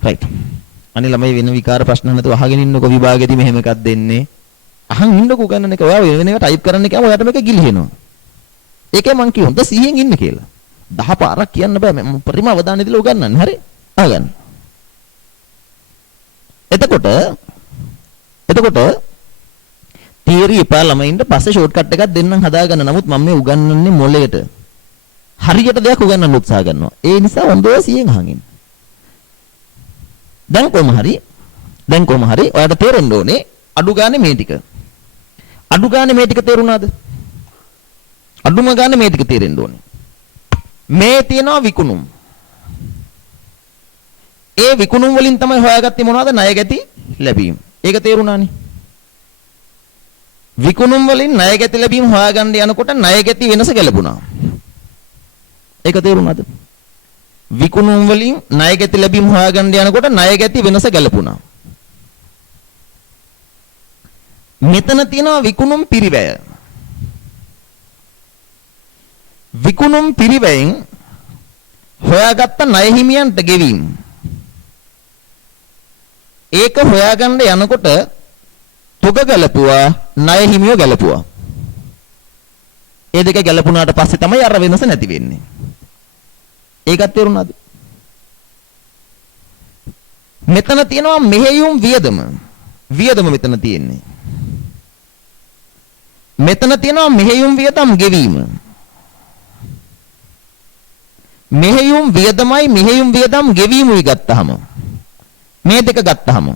රයිට්. අනේ ළමයි වෙන විකාර ප්‍රශ්න නැතුව අහගෙන ඉන්නකො විභාගෙදී මෙහෙම එකක් දෙන්නේ. අහන් ඉන්නකො ගන්නන එක ඔයා වෙන එක ටයිප් කරන්න කියම ඔයාට මේක ගිලිහෙනවා. ඒකයි මං කිව්වා හොඳ 100න් ඉන්න කියලා. 10 පාරක් කියන්න බෑ මම පරිම අවධානය දීලා උගන්වන්නේ. හරි? අහගන්න. එතකොට තියරි එපා ළමයින්ට පස්සේ ෂෝට්කට් එකක් දෙන්නම් හදාගන්න. නමුත් මම මේ උගන්වන්නේ මොලේට. හරියට දෙයක් උගන්වන්න උත්සාහ කරනවා. ඒ නිසා හොඳ 100න් අහන් ඉන්න. දැන් කොහොම හරි ඔයාලට තේරෙන්න ඕනේ අඩු ගානේ මේ ටික. අඩු ගානේ මේ ටික තේරුණාද? අඩුම ගානේ මේ ටික තේරෙන්න ඕනේ. මේ තියෙනවා විකුණුම්. ඒ විකුණුම් වලින් තමයි හොයාගත්තේ මොනවද? ණය ගැති ලැබීම්. ඒක තේරුණානේ. විකුණුම් වලින් ණය ගැති ලැබීම් හොයාගන්න යනකොට ණය ගැති වෙනස ගැලපුණා. ඒක තේරුණාද? විකුණුම් වලින් ණය ගැති ලැබීම් හොයාගන්න යනකොට ණය ගැති වෙනස ගැලපුණා. මෙතන තියෙනවා විකුණුම් පිරිවැය. විකුණුම් පිරිවැයෙන් හොයාගත්ත ණය හිමියන්ට ගෙවීම. ඒක හොයාගන්න යනකොට තුග ගැලපුවා ණය හිමියෝ ගැලපුවා. ඒ දෙක ගැලපුණාට පස්සේ තමයි අර වෙනස නැති වෙන්නේ. ඒකත් තේරුණාද? මෙතන තියෙනවා මෙහෙයුම් වියදම. වියදම මෙතන තියෙන්නේ. මෙතන තියෙනවා මෙහෙයුම් වියදම් ගෙවීම. මෙහෙයුම් වියදමයි මෙහෙයුම් වියදම් ගෙවීමුයි ගත්තහම මේ දෙක ගත්තහම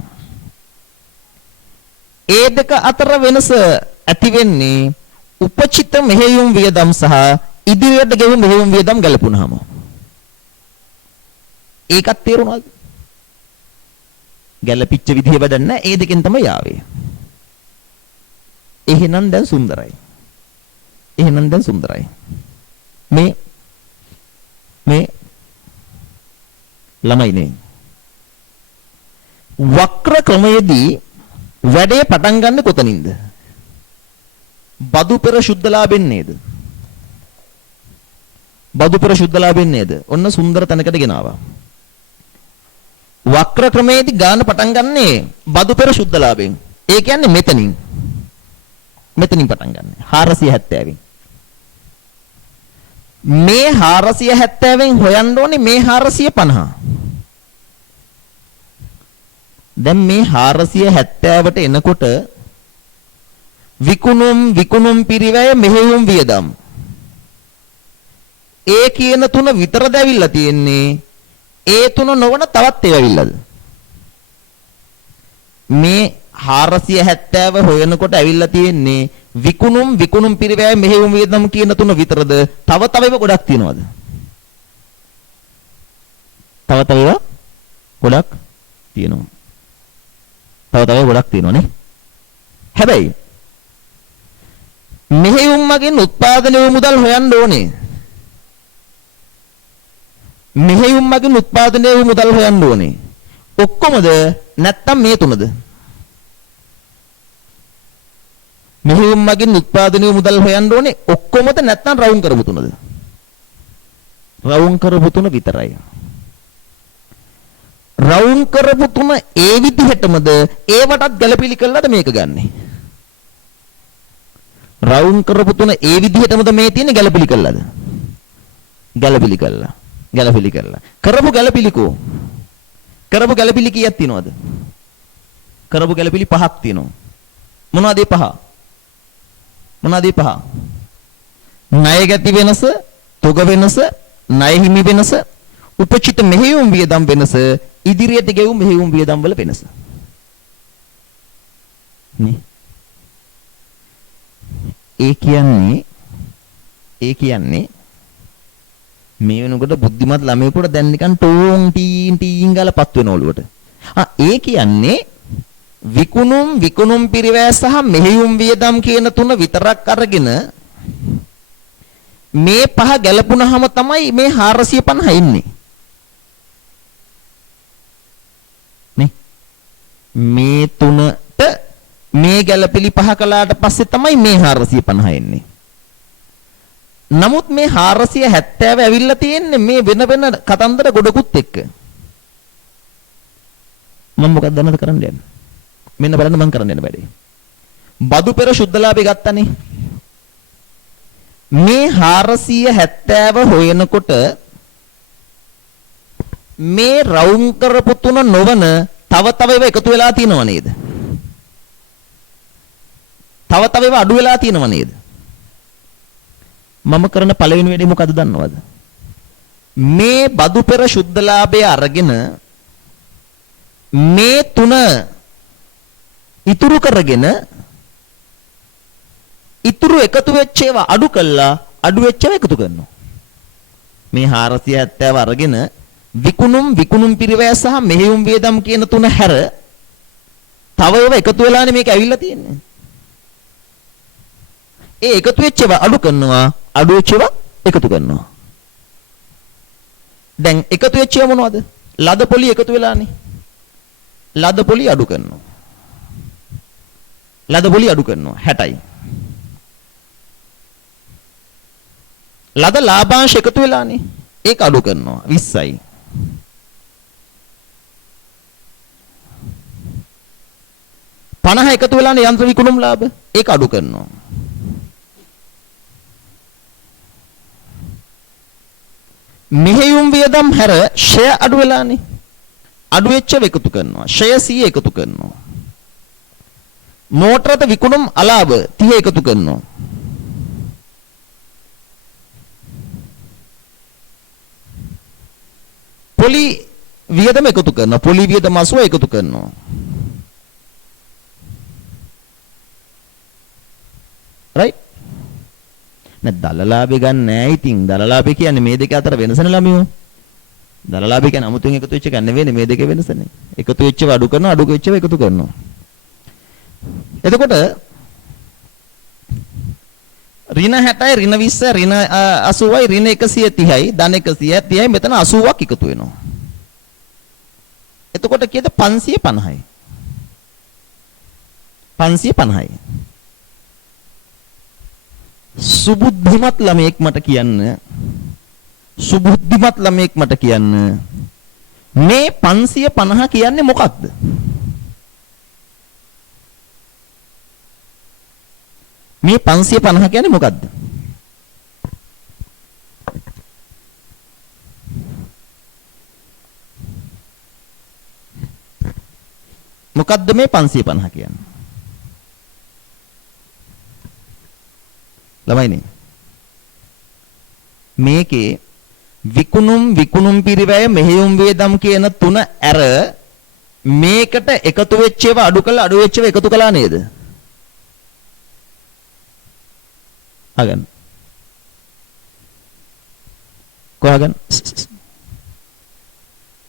ඒ දෙක අතර වෙනස ඇති වෙන්නේ උපචිත මෙහෙයුම් වියදම් සහ ඉදිරියට ගෙවු මෙහෙයුම් වියදම් ගැලපුණාම. ඒකත් තේරුණාද? ගැලපිච්ච විදිහ වැඩක් නැහැ. ඒ දෙකෙන් තමයි ආවේ. එහෙනම් දැන් සුන්දරයි. එහෙනම් දැන් සුන්දරයි. මේ ළමයිනේ වක්‍ර ක්‍රමයේදී වැඩේ පටන් ගන්න කොතනින්ද? බදු පෙර සුද්ධලාභෙන් නේද? බදු පෙර සුද්ධලාභෙන් නේද? ඔන්න සුන්දර තැනකට ගෙනාවා. වක්‍ර ක්‍රමයේදී ගාන පටන් ගන්නේ බදු පෙර සුද්ධලාභෙන්. ඒ කියන්නේ මෙතනින් පටන් ගන්න. 470න්. මේ 470න් හොයන්න ඕනේ මේ 450. දැන් මේ 470ට එනකොට විකුණුම් පිරිවැය මෙහෙයුම් වියදම්. ඒ කියන තුන විතරද ඇවිල්ලා තියෙන්නේ. ඒ තුන නොවන තවත් ඒවා ඇවිල්ලාද? මේ 470 හොයනකොට ඇවිල්ලා තියෙන්නේ විකුණුම් පිරිවැය මෙහෙයුම් වියදම් කියන තුන විතරද? තව ඒවා ගොඩක් තියෙනවද? තව ඒවා ගොඩක් තියෙනවා. තව ගොඩක් තියෙනවනේ. හැබැයි මෙහෙයුම් මගින් උත්පාදනය වූ මුදල් හොයන්න ඕනේ. මෙහෙයුම් මගින් උත්පාදනය වූ මුදල් හොයන්න ඕනේ. ඔක්කොමද නැත්තම් මේ තුනද? මෙහෙයුම් මගින් උත්පාදනය වූ මුදල් හොයන්න ඕනේ ඔක්කොමද නැත්තම් රවුම් කරපු තුනද? රවුම් කරපු තුන විතරයි. රවුම් කරපු තුන ඒ විදිහටමද ඒවටත් ගැළපිලි කළාද මේක ගන්නෙ? රවුම් කරපු තුන ඒ විදිහටමද මේ තියෙන්නේ ගැළපිලි කළාද? ගැළපිලි කළා. කරපු ගැළපිලිකෝ. කරපු ගැළපිලි කීයක් තියෙනවද? කරපු ගැළපිලි 5ක් තියෙනවා. මොනවද ඒ 5? ණය ගැති වෙනස, තුග වෙනස, ණය හිමි වෙනස, උපචිත මෙහෙයුම් වියදම් වෙනස, ඉදිරියට ගෙවු මෙහෙයුම් වියදම් වල වෙනස. නේ? ඒ කියන්නේ මේ වෙනකොට බුද්ධිමත් ළමයෙකුට දැන් නිකන් ටෝන් ටීන් ගාලා පත් වෙන ඔළුවට. ඒ කියන්නේ විකුණුම් පිරිවැය සහ මෙහෙයුම් වියදම් කියන තුන විතරක් අරගෙන මේ පහ ගැලපුණාම තමයි මේ 450 එන්නේ. නේ? මේ තුනට මේ ගැලපිලි පහ කළාට පස්සේ තමයි මේ 450 එන්නේ. නමුත් මේ 470 ඇවිල්ලා තියෙන්නේ මේ වෙන කතන්දර ගොඩකුත් එක්ක. මම මොකක්ද දැනද කරන්න යන්නේ? මෙන්න බලන්න මම කරන්න යන වැඩේ. බදු පෙර සුද්ධලාභය ගත්තනේ. මේ 470 හොයනකොට මේ රවුම් කරපු තුන නොවන තව ඒවා එකතු වෙලා තියෙනව නේද? තව ඒවා අඩු වෙලා තියෙනව නේද? මම කරන පළවෙනි වැඩේ මොකද්ද දන්නවද? මේ බදු පෙර සුද්ධලාභය අරගෙන මේ තුන ඉතුරු කරගෙන ඉතුරු එකතු වෙච්ච ඒවා අඩු කළා අඩු වෙච්ච ඒවා එකතු කරනවා. මේ 470 අරගෙන විකුණුම් පිරිවැය සහ මෙහෙයුම් වියදම් කියන තුන හැර තව ඒවා එකතු වෙලානේ මේක ඇවිල්ලා තියෙන්නේ. ඒ එකතු වෙච්ච ඒවා අඩු කරනවා අඩු වෙච්ච ඒවා එකතු කරනවා. දැන් එකතු වෙච්ච ඒවා මොනවද? ලද පොලි එකතු වෙලානේ. ලද පොලි අඩු කරනවා. ලද පොලි අඩු කරනවා 60යි. ලද ලාභාංශ එකතු වෙලානේ. ඒක අඩු කරනවා 20යි. පනහ එකතු වෙලානේ යන්ත්‍ර විකුණුම් ලාභ. ඒක අඩු කරනවා. මෙහෙයුම් වියදම් හැර ෂෙයා අඩු වෙලානේ. අඩු වෙච්චව එකතු කරනවා. ෂෙයා 100 එකතු කරනවා. මෝටරත විකුණුම් අලාභ 30 එකතු කරනවා. පොලි වියදම එකතු කරනවා. පොලි වියදම 80 එකතු කරනවා. right නෑ දලලාභය ගන්න නෑ ඉතින් දලලාභය කියන්නේ මේ දෙක අතර වෙනසනේ ළමියෝ දලලාභය කියන්නේ 아무තෙන් එකතු වෙච්ච එක නෙවෙයි මේ දෙකේ වෙනසනේ එකතු වෙච්චව අඩු කරනවා අඩු වෙච්චව එකතු කරනවා එතකොට ඍණ 60යි ඍණ 20යි ඍණ 80යි ඍණ 130යි ධන 130යි මෙතන 80ක් එකතු වෙනවා එතකොට කීයද 550යි 550යි සුබුද්ධිමත් ළමයෙක් මට කියන්න සුබුද්ධිමත් ළමයෙක් මට කියන්න මේ 550 කියන්නේ මොකක්ද මේ 550 කියන්නේ මොකක්ද මොකක්ද මේ 550 කියන්නේ ළමයිනේ මේකේ විකුණුම් පිරිවැය මෙහෙයුම් වේදම් කියන තුන ඇර මේකට එකතු වෙච්ච ඒවා අඩු කළා අඩු වෙච්ච ඒවා එකතු කළා නේද? අගන් කොහගන්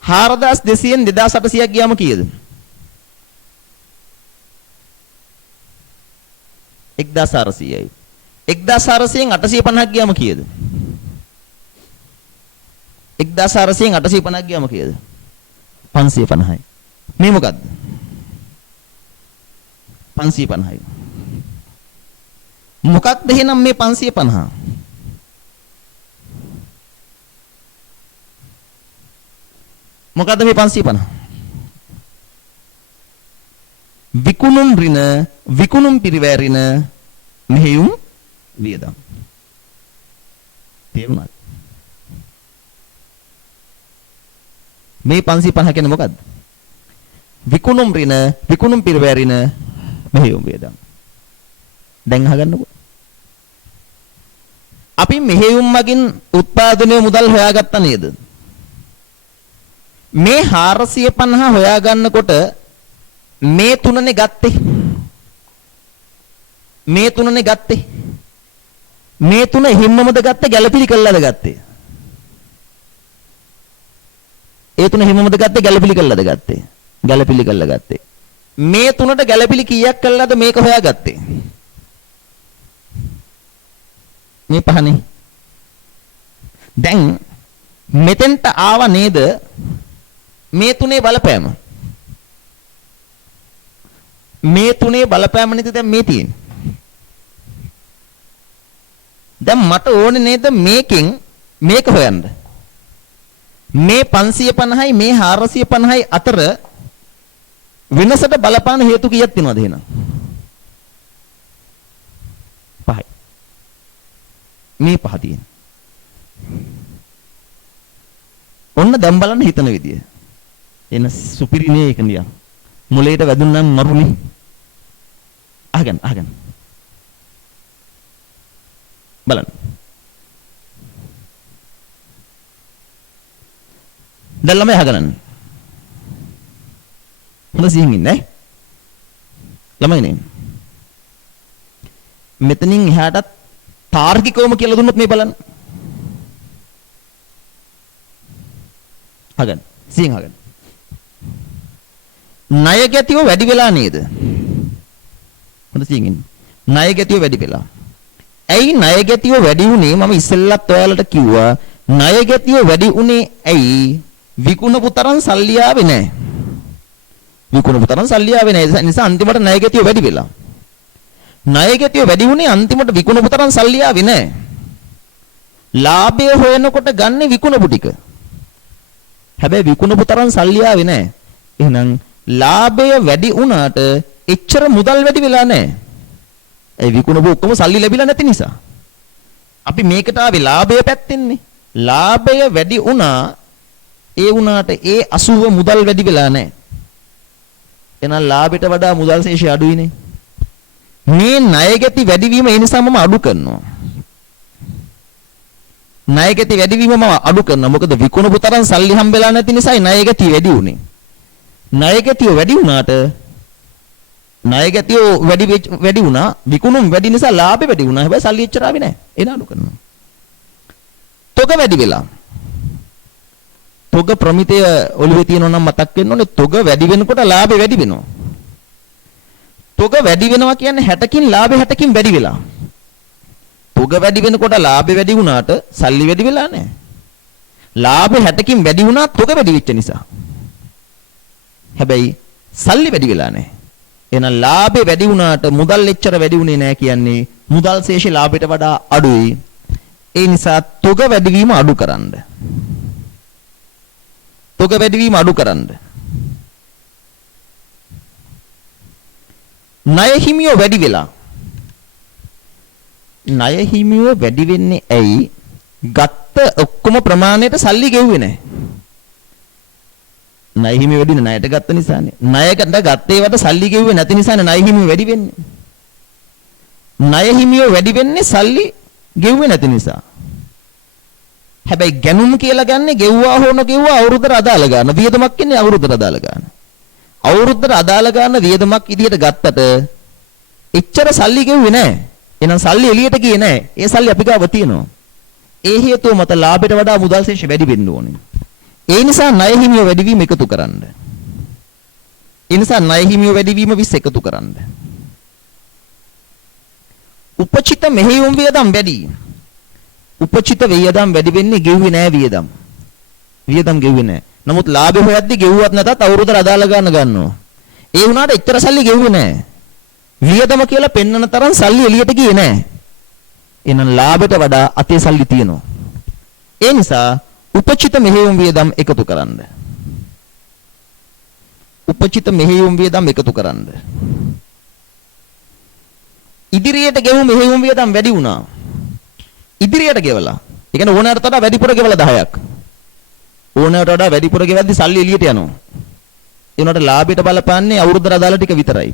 4200න් 2800ක් ගියාම කීයද? 1400යි 1400න් 850ක් ගියාම කීයද? 1400න් 850ක් ගියාම කීයද? 550යි. මේ මොකද්ද? 550යි. මොකක්ද එහෙනම් මේ 550? මොකද්ද මේ 550? විකුණුම් ඍණ විකුණුම් පිරිවැය ඍණ මෙහෙයුම් වියදම් තේරුණාද මේ 550 කියන්නේ මොකද්ද විකුණුම් ඍණ විකුණුම් පිරිවැය ඍණ මෙහෙයුම් වියදම් දැන් අහගන්නකෝ අපි මෙහෙයුම් මගින් උත්පාදනයේ මුදල් හොයාගත්තා නේද මේ 450 හොයාගන්නකොට මේ තුනනේ ගත්තේ මේ තුනනේ ගත්තේ මේ තුන හිම්මමද ගත්තේ ගැළපිලි කළාද ගත්තේ ඒ තුන හිම්මමද ගත්තේ ගැළපිලි කළාද ගත්තේ ගැළපිලි කළා ගත්තේ මේ තුනට ගැළපිලි කීයක් කළාද මේක හොයාගත්තේ මේ පහනේ දැන් මෙතෙන්ට ආව නේද මේ තුනේ බලපෑම මේ තුනේ බලපෑම නේද දැන් මේ තියෙන්නේ දැන් මට ඕනේ නේද මේකෙන් මේක හොයන්න මේ 550යි මේ 450යි අතර වෙනසට බලපාන හේතු කීයක් තියෙනවද එහෙනම් පහයි මේ පහ තියෙන ඔන්න දැන් බලන්න හිතන විදිය එන සුපිරිනේ ඒක නියම් මොලේට වැදුන්නම් මරුනේ අහගන්න බලන්න දැන් ළමයි අහගන්න හොඳ සිහින් ඉන්නේ ළමයි නේ මෙතනින් එහාටත් තාර්කිකවම කියලා දුන්නොත් මේ බලන්න අහගන්න සිහින් අහගන්න ණය ගැතිය වැඩි වෙලා නේද හොඳ සිහින් ඉන්න ණය ගැතිය වැඩි වෙලා ඇයි ණය ගැතිය වැඩි වුනේ මම ඉස්සෙල්ලත් ඔයාලට කිව්වා ණය ගැතිය වැඩි වුනේ ඇයි විකුණපු තරම් සල්ලි ආවේ නැහැ විකුණපු තරම් සල්ලි ආවේ නැහැ ඒ නිසා අන්තිමට ණය ගැතිය වැඩි වෙලා ණය ගැතිය වැඩි වුනේ අන්තිමට විකුණපු තරම් සල්ලි ආවේ නැහැ ලාභය හොයනකොට ගන්න විකුණපු ටික. හැබැයි විකුණපු තරම් සල්ලි ආවේ නැහැ. එහෙනම් ලාභය වැඩි වුණාට එච්චර මුදල් වැඩි වෙලා නැහැ. ඒ විකුණපු ඔක්කොම සල්ලි ලැබිලා නැති නිසා. අපි මේකට ආවේ ලාභය පැත්තෙන්නේ. ලාභය වැඩි වුණා ඒ වුණාට ඒ 80 මුදල් වැඩි වෙලා නැහැ. එහෙනම් ලාභයට වඩා මුදල් ශේෂය අඩුයිනේ. මේ ණයගැති වැඩිවීම ඒ නිසා මම අඩු කරනවා. ණයගැති වැඩිවීම මම අඩු කරනවා. මොකද විකුණපු තරම් සල්ලි හම්බෙලා නැති නිසායි ණයගැති වැඩි වුනේ. ණයගැතිය වැඩි වුණාට ණයගැතිය වැඩි වුණා විකුණුම් වැඩි නිසා ලාභෙ වැඩි වුණා. හැබැයි සල්ලි එච්චර ආවේ නැහැ. එන අඩු කරනවා. තොග වැඩි වෙලා. තොග ප්‍රමිතය ඔළුවේ තියෙනවා නම් මතක් වෙන්න ඕනේ තොග වැඩි වෙනකොට ලාභෙ වැඩි වෙනවා. තොග වැඩි වෙනවා කියන්නේ 60කින් ලාභෙ 60කින් වැඩි වෙලා. තොග වැඩි වෙනකොට ලාභෙ වැඩි වුණාට සල්ලි වැඩි වෙලා නැහැ. ලාභෙ 60කින් වැඩි වුණා තොග වැඩි වෙච්ච නිසා. හැබැයි සල්ලි වැඩි වෙලා නැහැ. එහෙනම් ලාභෙ වැඩි වුණාට මුදල් එච්චර වැඩි වුණේ නැහැ කියන්නේ මුදල් ශේෂය ලාභයට වඩා අඩුයි. ඒ නිසා තොග වැඩිවීම අඩු කරන්න. තොග වැඩිවීම අඩු කරන්න. ණය හිමියෝ වැඩි වෙලා. ණය හිමියෝ වැඩි වෙන්නේ ඇයි? ගත්ත ඔක්කොම ප්‍රමාණයට සල්ලි ගෙව්වේ නැහැ. ණය හිමියෝ වැඩි ණයට ගත්ත නිසානේ. ණයකට ගත්තේවට සල්ලි ගෙව්වේ නැති නිසානේ ණය හිමියෝ වැඩි වෙන්නේ. ණය හිමියෝ වැඩි වෙන්නේ සල්ලි ගෙව්වේ නැති නිසා. හැබැයි ගැනුම් කියලා ගන්නේ ගෙව්වා හෝ නොගෙව්වා අවුරුද්දට අදාළ ගන්න. වියදමක් ඉන්නේ අවුරුද්දට අදාළ ගන්න. අවුරුද්දට අදාළ ගන්න වියදමක් ඉදියට ගත්තට එච්චර සල්ලි ගෙව්වේ නැහැ. එහෙනම් සල්ලි එළියට ගියේ නැහැ. ඒ සල්ලි අපි ගාව තියෙනවා. ඒ හේතුව මත ලාභයට වඩා මුදල් ශේෂ වැඩි වෙන්න ඕනේ. ඒ නිසා ණය හිමියෝ වැඩිවීම එකතු කරන්න. ඒ නිසා ණය හිමියෝ වැඩිවීම 20 එකතු කරන්න. උපචිත මෙහෙයුම් වියදම් වැඩි. උපචිත වියදම් වැඩි වෙන්නේ ගෙව්වේ නැහැ වියදම්. වියදම් ගෙව්වේ නැහැ. නමුත් ලාභය හොයද්දි ගෙව්වත් නැතත් අවුරුද්දට අදාළ ගන්න ගන්නවා. ඒ වුණාට එච්චර සල්ලි ගෙව්වේ නැහැ. වියදම කියලා පෙන්වන තරම් සල්ලි එළියට ගියේ නැහැ. එහෙනම් ලාභයට වඩා අතේ සල්ලි තියෙනවා. ඒ නිසා උපචිත මෙහෙයුම් වියදම් එකතු කරන්න. උපචිත මෙහෙයුම් වියදම් එකතු කරන්න. ඉදිරියට ගෙවු මෙහෙයුම් වියදම් වැඩි වුණා. ඉදිරියට ගෙවලා. ඒ කියන්නේ ඕනෑමට වඩා වැඩිපුර ගෙවලා 10ක්. ඕනෑමට වඩා වැඩිපුර ගෙවද්දි සල්ලි එළියට යනවා. ඒ උනට ලාභයට බලපාන්නේ අවුරුද්දට අදාළ ටික විතරයි.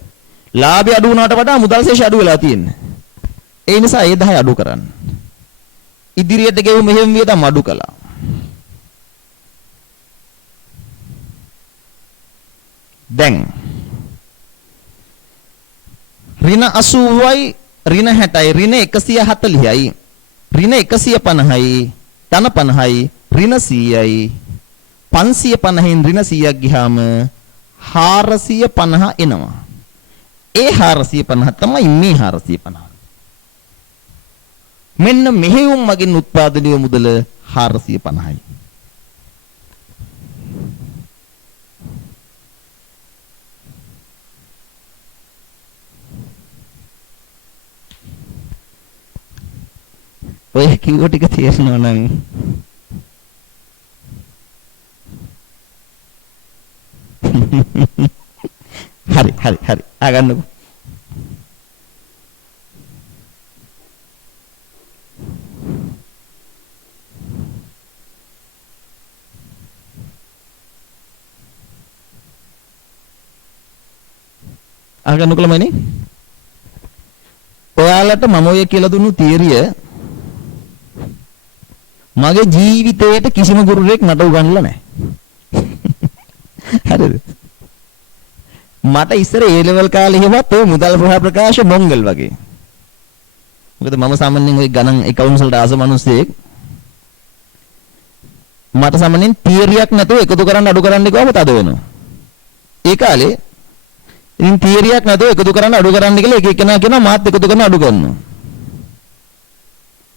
ලාභය අඩු වුණාට වඩා මුදල් ශේෂය අඩු වෙලා තියෙන්නේ. ඒ නිසා ඒ 10 අඩු කරන්න. ඉදිරියට ගෙවු මෙහෙයුම් වියදම් අඩු කළා. දැන් ඍණ 80යි ඍණ 60යි ඍණ 140යි ඍණ 150යි ධන 50යි ඍණ 100යි 550න් ඍණ 100ක් ගියාම 450 එනවා. ඒ 450 තමයි මේ 450. මෙන්න මෙහෙයුම් මගින් උත්පාදනීය මුදල 450යි. ඔය කිව්ව ටික තේරෙනවා නම් හරි ආගන්නකො. ආගන්නකො ළමයිනේ. ඔයාලට මම ඔය කියලා දුන්නු තියරිය මගේ ජීවිතේට කිසිම ගුරුවරයෙක් මට උගන්වලා නැහැ. හරිද? මට ඉස්සර A level කාලේ හිමත් ඔය මුදල් ප්‍රකාශ මොංගල් වගේ. මොකද මම සාමාන්‍යයෙන් ওই ගණන් accounts වලට ආස මිනිස්සෙක්. මට සාමාන්‍යයෙන් තියරියක් නැතුව එකතු කරන්න අඩු කරන්න කිව්වම තද වෙනවා. ඒ කාලේ ඉතින් තියරියක් නැතුව එකතු කරන්න අඩු කරන්න කියලා එක එකනා කියනවා මාත් එකතු කරන අඩු කරනවා.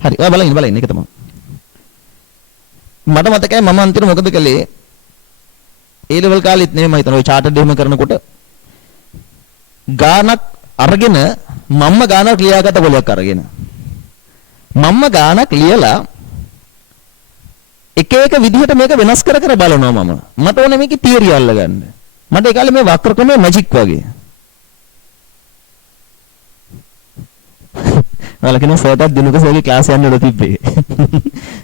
හරි. ඔයා බලන්න ඒක තමයි. මට මතකයි මම අන්තිම මොකද කළේ A level කාලෙත් නෙමෙයි මම හිතනවා ඔය chartered එහෙම කරනකොට ගානක් අරගෙන මම්ම ගානක් ලියාගත්ත පොලයක් අරගෙන මම්ම ගානක් ලියලා එක එක විදිහට මේක වෙනස් කර කර බලනවා මම. මට ඕනේ මේකේ තියරි අල්ලගන්න. මට ඒ කාලේ මේ වක්‍ර ක්‍රමයේ මැජික් වගේ. වලකින සර්ටත් දිනුක සර්ගේ ක්ලාස් යන්න උඩ තිබ්බේ.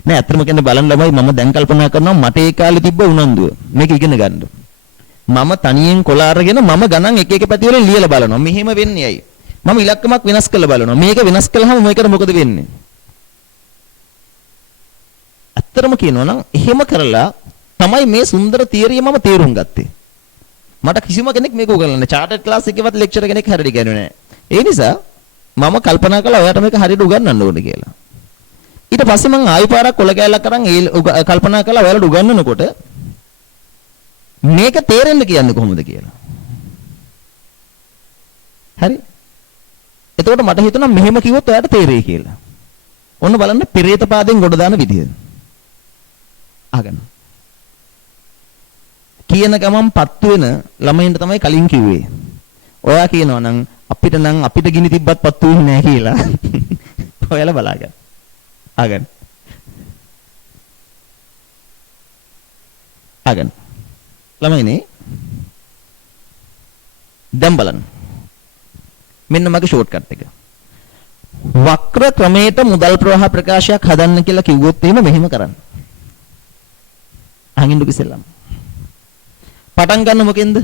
නෑ අත්‍තරම කියන්නේ බලන්න ළමයි මම දැන් කල්පනා කරනවා මට ඒ කාලේ තිබ්බ උනන්දුව. මේක ඉගෙන ගන්න. මම තනියෙන් කොළ අරගෙන මම ගණන් එක එක පැති වලින් ලියලා බලනවා. මෙහෙම වෙන්නේ ඇයි? මම ඉලක්කමක් වෙනස් කරලා බලනවා. මේක වෙනස් කළාම මේකට මොකද වෙන්නේ? අත්‍තරම කියනවා නම් එහෙම කරලා තමයි මේ සුන්දර තියරිය මම තේරුම් ගත්තේ. මට කිසිම කෙනෙක් මේක උගන්වන්නේ නැහැ. චාටඩ් ක්ලාස් එකේවත් ලෙක්චර් කෙනෙක් හරියට ගන්නේ නැහැ. ඒ නිසා මම කල්පනා කළා ඔයාට මේක හරියට උගන්වන්න ඕනේ කියලා. ඊට පස්සේ මම ආයෙ පාරක් කොළ කෑල්ලක් අරන් ඒ කල්පනා කළා ඔයාලට උගන්වනකොට මේක තේරෙන්න කියන්නේ කොහොමද කියලා. හරි. එතකොට මට හිතුණා මෙහෙම කිව්වොත් ඔයාට තේරෙයි කියලා. ඔන්න බලන්න පෙරේත පාදෙන් ගොඩ දාන විදිය. අහගන්න. කියන ගමන්පත් වෙන ළමයින්ට තමයි කලින් කිව්වේ. ඔයා කියනවා නම් අපිට ගිනි තිබ්බත් පත්තු වෙන්නේ නැහැ කියලා. ඔයාලා බලාගන්න. අහගන්න. අහගන්න. ළමයිනේ දැන් බලන්න. මෙන්න මගේ ෂෝට් කට් එක. වක්‍ර ක්‍රමයට මුදල් ප්‍රවාහ ප්‍රකාශයක් හදන්න කියලා කිව්වොත් එහෙම මෙහෙම කරන්න. අහගන්න කිසෙල්ලම්. පටන් ගන්න මොකෙන්ද?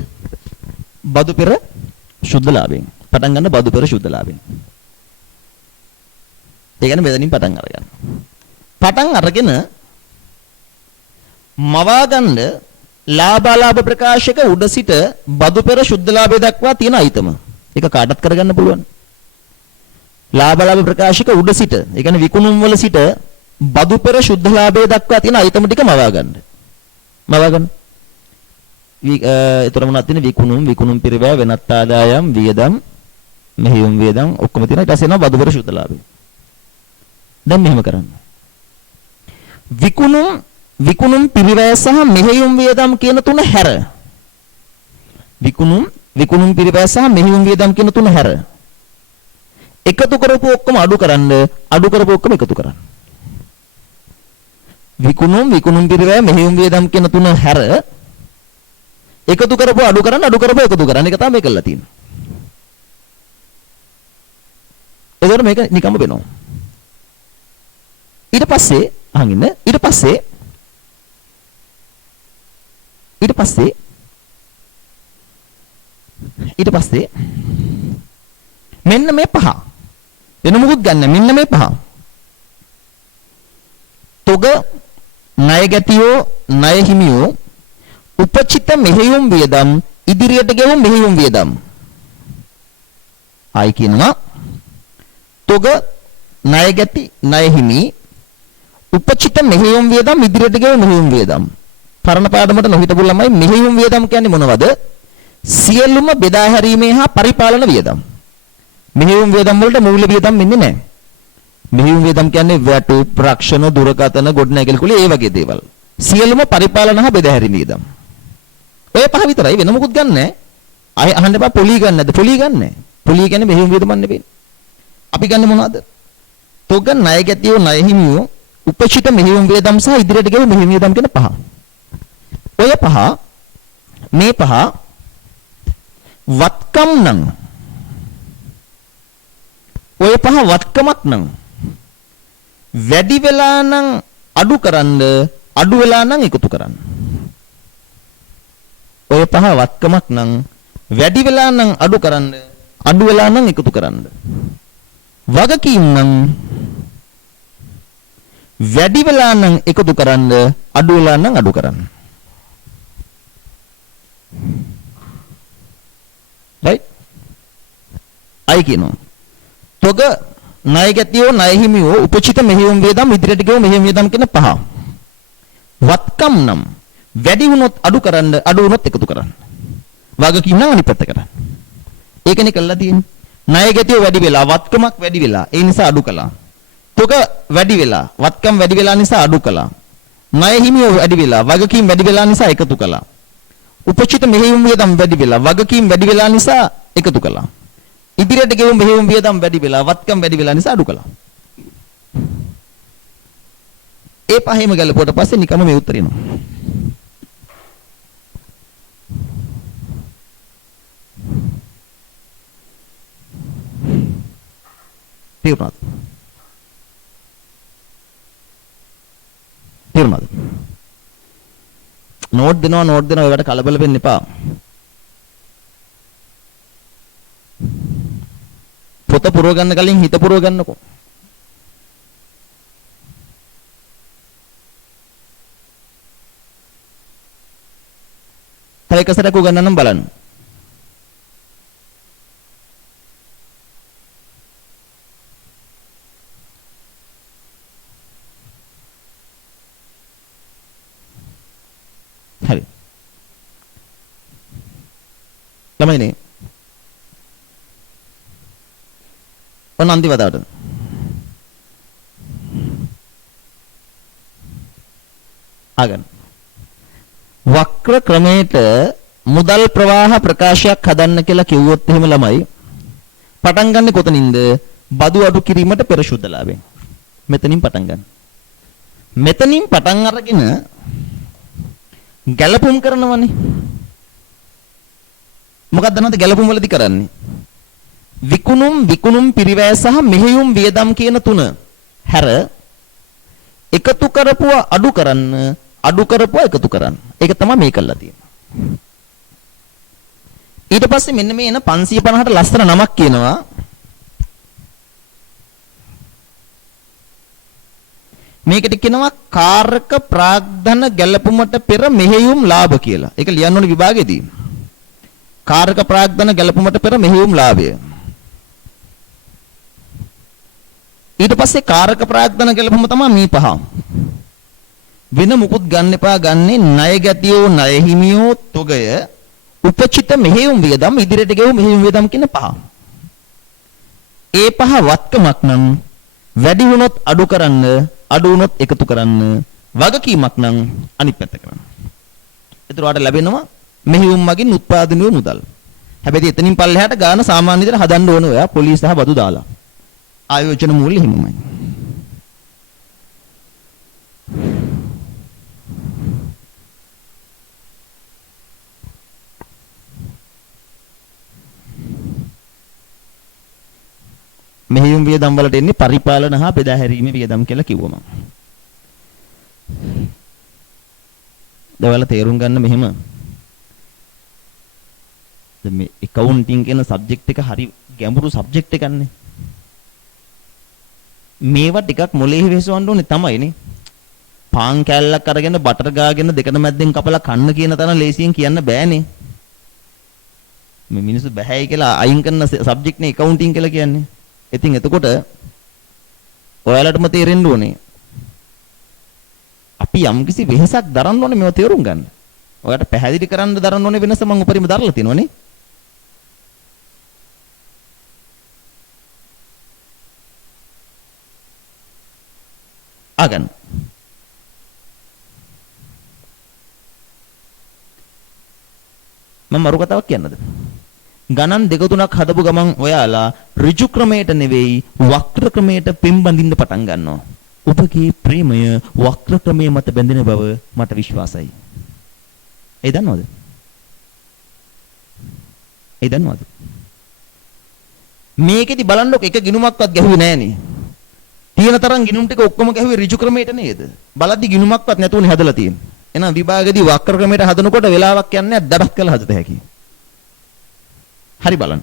බදු පෙර සුද්ධ ලාභයෙන්. පටන් ගන්න බදු පෙර සුද්ධ ලාභයෙන්. ඒ කියන්නේ මෙතනින් පටන් අරගන්න. පටන් අරගෙන මවා ගන්න ලාභ ප්‍රකාශක උඩ සිට බදු පෙර සුද්ධ ලාභය දක්වා තියෙන අයිතම. ඒක කාටත් කරගන්න පුළුවන්. ලාභ ප්‍රකාශක උඩ සිට, ඒ කියන්නේ විකුණුම් වල සිට බදු පෙර සුද්ධ ලාභය දක්වා තියෙන අයිතම ටික මවා ගන්න. මවා ගන්න. ඒතර මොනවද තියෙන්නේ? විකුණුම් පිරිවැය, වෙනත් ආදායම්, වියදම්, මෙහෙයුම් වියදම් ඔක්කොම තියෙනවා. ඊට පස්සේ එනවා බදු පෙර සුද්ධ ලාභය. දැන් මෙහෙම කරන්න. විකුණුම් පිරිවැය සහ මෙහෙයුම් වියදම් කියන තුන හැර. විකුණුම් පිරිවැය සහ මෙහෙයුම් වියදම් කියන තුන හැර. එකතු කරපු ඔක්කොම අඩු කරන්න, අඩු කරපු ඔක්කොම එකතු කරන්න. විකුණුම් පිරිවැය මෙහෙයුම් වියදම් කියන තුන හැර එකතු කරපු අඩු කරන්න, අඩු කරපු එකතු කරන්න. ඒක තමයි මේ කරලා තියෙන්නේ. එතකොට මේක නිකම්ම වෙනවා. ඊට පස්සේ අහන්න ඊට පස්සේ මෙන්න මේ පහ වෙන මොකුත් ගන්න. මෙන්න මේ පහ තොග, ණය ගැතියෝ, ණය හිමියෝ, උපචිත මෙහෙයුම් වියදම්, ඉදිරියට ගෙවුම් මෙහෙයුම් වියදම්. ආයි කියනවා තොග, ණය ගැති, ණය හිමි, උපචිත මෙහෙයුම් වියදම්, ඉදිරියට ගෙවුම් මෙහෙයුම් වියදම්. පරණ පාඩමට නොහිටපු ළමයි මෙහෙයුම් වියදම් කියන්නේ මොනවද? සියලුම බෙදා හැරීමේ හා පරිපාලන වියදම්. මෙහෙයුම් වියදම් වලට මූල්‍ය වියදම් ඉන්නේ නැහැ. මෙහෙයුම් වියදම් කියන්නේ වැටුප්, රක්ෂණ, දුරකථන, ගොඩනැගිලි කුල ඒ වගේ දේවල්. සියලුම පරිපාලන හා බෙදා හැරීම වියදම්. ඔය පහ විතරයි, වෙන මොකුත් ගන්න නැහැ. අය අහන්න එපා පොලි ගන්න නැද්ද? පොලි ගන්න නැහැ. පොලි කියන්නේ මෙහෙයුම් වියදම් නෙවෙයි. අපි ගන්න මොනවද? තොග, ණය ගැතියෝ, ණය හිමියෝ, උපචිත මෙහෙයුම් වියදම් සහ ඉදිරියට ගෙවුම් මෙහෙයුම් වියදම් කියන පහ. ඔය පහ මේ පහ වත්කම් නම්, ඔය පහ වත්කමක් නම් වැඩි වෙලා නම් අඩු කරන්න, අඩු වෙලා නම් එකතු කරන්න. ඔය පහ වත්කමක් නම් වැඩි වෙලා නම් අඩු කරන්න, අඩු වෙලා නම් එකතු කරන්න. වගකීම් නම් වැඩි වෙලා නම් එකතු කරන්න, අඩු වෙලා නම් අඩු කරන්න. right? අය කියනවා තොග, ණය ගැතියෝ, ණය හිමියෝ, උපචිත මෙහෙයුම් වියදම්, ඉදිරියට ගෙවුම් මෙහෙයුම් වියදම් කියන පහ. වත්කම් නම් වැඩි වුණොත් අඩු කරන්න, අඩු වුණොත් එකතු කරන්න. වගකීම් නම් අනිත් පැත්ත කරන්න. ඒකනේ කළා තියෙන්නේ. ණය ගැතියෝ වැඩි වෙලා, වත්කමක් වැඩි වෙලා, ඒ නිසා අඩු කළා. තොග වැඩි වෙලා, වත්කම් වැඩි වෙලා නිසා අඩු කළා. ණය හිමියෝ වැඩි වෙලා, වගකීම් වැඩි වෙලා නිසා එකතු කළා. උපචිත මෙහෙයුම් වියදම් වැඩි වෙලා, වගකීම් වැඩි වෙලා නිසා එකතු කළා. ඉදිරියට ගෙවුම් මෙහෙයුම් වියදම් වැඩි වෙලා, වත්කම් වැඩි වෙලා නිසා අඩු කළා. ඒ පහෙම ගැලපුවට පස්සේ නිකම්ම මේ උත්තර එනවා. තේරුණාද? තේරුණාද? නෝට් දෙනවා ඒකට කලබල වෙන්න එපා. පොත පුරව ගන්න කලින් හිත පුරව ගන්නකෝ. තව එක සැරයක් උගන්නන්නම් බලන්න. හරි. ළමයිනේ. ඔන්න අන්තිම වතාවට. ආගන්න. වක්‍ර ක්‍රමයට මුදල් ප්‍රවාහ ප්‍රකාශයක් හදන්න කියලා කිව්වොත් එහෙම ළමයි පටන් ගන්න කොතනින්ද? බදු අඩු කිරීමට පෙර සුද්ධ ලාභයෙන්. මෙතනින් පටන් ගන්න. මෙතනින් පටන් අරගෙන ගැලපුම් කරනවනේ. මොකක්ද නැත්නම් ගැලපුම් වලදී කරන්නේ? විකුණුම් පිරිවැය සහ මෙහෙයුම් වියදම් කියන තුන හැර එකතු කරපුව අඩු කරන්න, අඩු කරපුව එකතු කරන්න. ඒක තමයි මේ කළා තියෙන්නේ. ඊට පස්සේ මෙන්න මේ එන 550ට ලස්සන නමක් කියනවා. මේකට කියනවා කාර්ක ප්‍රාග්ධන ගැලපුමට පෙර මෙහෙයුම් ලාභ කියලා. ඒක ලියන්න ඕනේ විභාගෙදී. කාර්ක ප්‍රාග්ධන ගැලපුමට පෙර මෙහෙයුම් ලාභය. ඊට පස්සේ කාරක ප්‍රාග්ධන ගැලපුම තමයි මේ පහ. වෙන මුකුත් ගන්න එපා. ගන්නේ ණය ගැතියෝ, ණය හිමියෝ, තොගය, උපචිත මෙහෙයුම් වියදම්, ඉදිරියට ගෙවු මෙහෙයුම් වියදම් කියන පහ. ඒ පහ වත්කමක් නම් වැඩි වුණොත් අඩු කරන්න, අඩු වුණොත් එකතු කරන්න, වගකීමක් නම් අනිත් පැත්ත කරන්න. ඒතරට ලැබෙනවා මෙහෙයුම් මගින් උත්පාදනීය මුදල්. හැබැයි එතනින් පල්ලෙහාට ගාන සාමාන්‍ය විදිහට හදන්න ඕන ඔයා පොලිස් සහ බදු දාලා. ආයෝජන මූල්‍ය හිමමයි. මෙහෙයුම් වියදම් වලට එන්නේ පරිපාලන හා බෙදා හැරීමේ වියදම් කියලා කිව්වම. දවල තේරුම් ගන්න මෙහෙම. දැන් මේ accounting කියන subject එක හරි ගැඹුරු subject එකක් නේ. මේවා ටිකක් මොලේ හිවෙසවන්න ඕනේ තමයිනේ. පාන් කෑල්ලක් අරගෙන බටර් ගාගෙන දෙකන මැද්දෙන් කපලා කන්න කියන තරම් ලේසියෙන් කියන්න බෑනේ. මේ මිනිස්සු බෑයි කියලා අයින් කරන සබ්ජෙක්ට් නේ accounting කියලා කියන්නේ. ඉතින් එතකොට ඔයාලටම තේරෙන්න ඕනේ. අපි යම්කිසි වෙහසක් දරන්න ඕනේ මේව තේරුම් ගන්න. ඔයාලට පැහැදිලි කරන්න දරන්න ඕනේ වෙනස මම උපරිම දරලා තිනවනේ. ආගන්න. මම මරු කතාවක් කියන්නද? ගණන් දෙක තුනක් හදපු ගමන් ඔයාලා ඍජු ක්‍රමයට නෙවෙයි වක්‍ර ක්‍රමයට පෙම් බඳින්න පටන් ගන්නවා. ඔබගේ ප්‍රේමය වක්‍ර ක්‍රමයේ මත බැඳෙන බව මට විශ්වාසයි. ඒ දන්නවද? ඒ දන්නවද? මේකෙදි බලන්නකො එක ගිනුමක්වත් ගැහුවේ නෑනේ. තියෙන තරම් ගිනුම් ටික ඔක්කොම ගැහුවේ ඍජු ක්‍රමයට නේද? බලද්දි ගිනුමක්වත් නැතුවනේ හදලා තියෙන්නේ. එහෙනම් විභාගෙදී වක්‍ර ක්‍රමයට හදනකොට වෙලාවක් යන්නේ දඩක් කරලා හදත හැකියි. හරි බලන්න.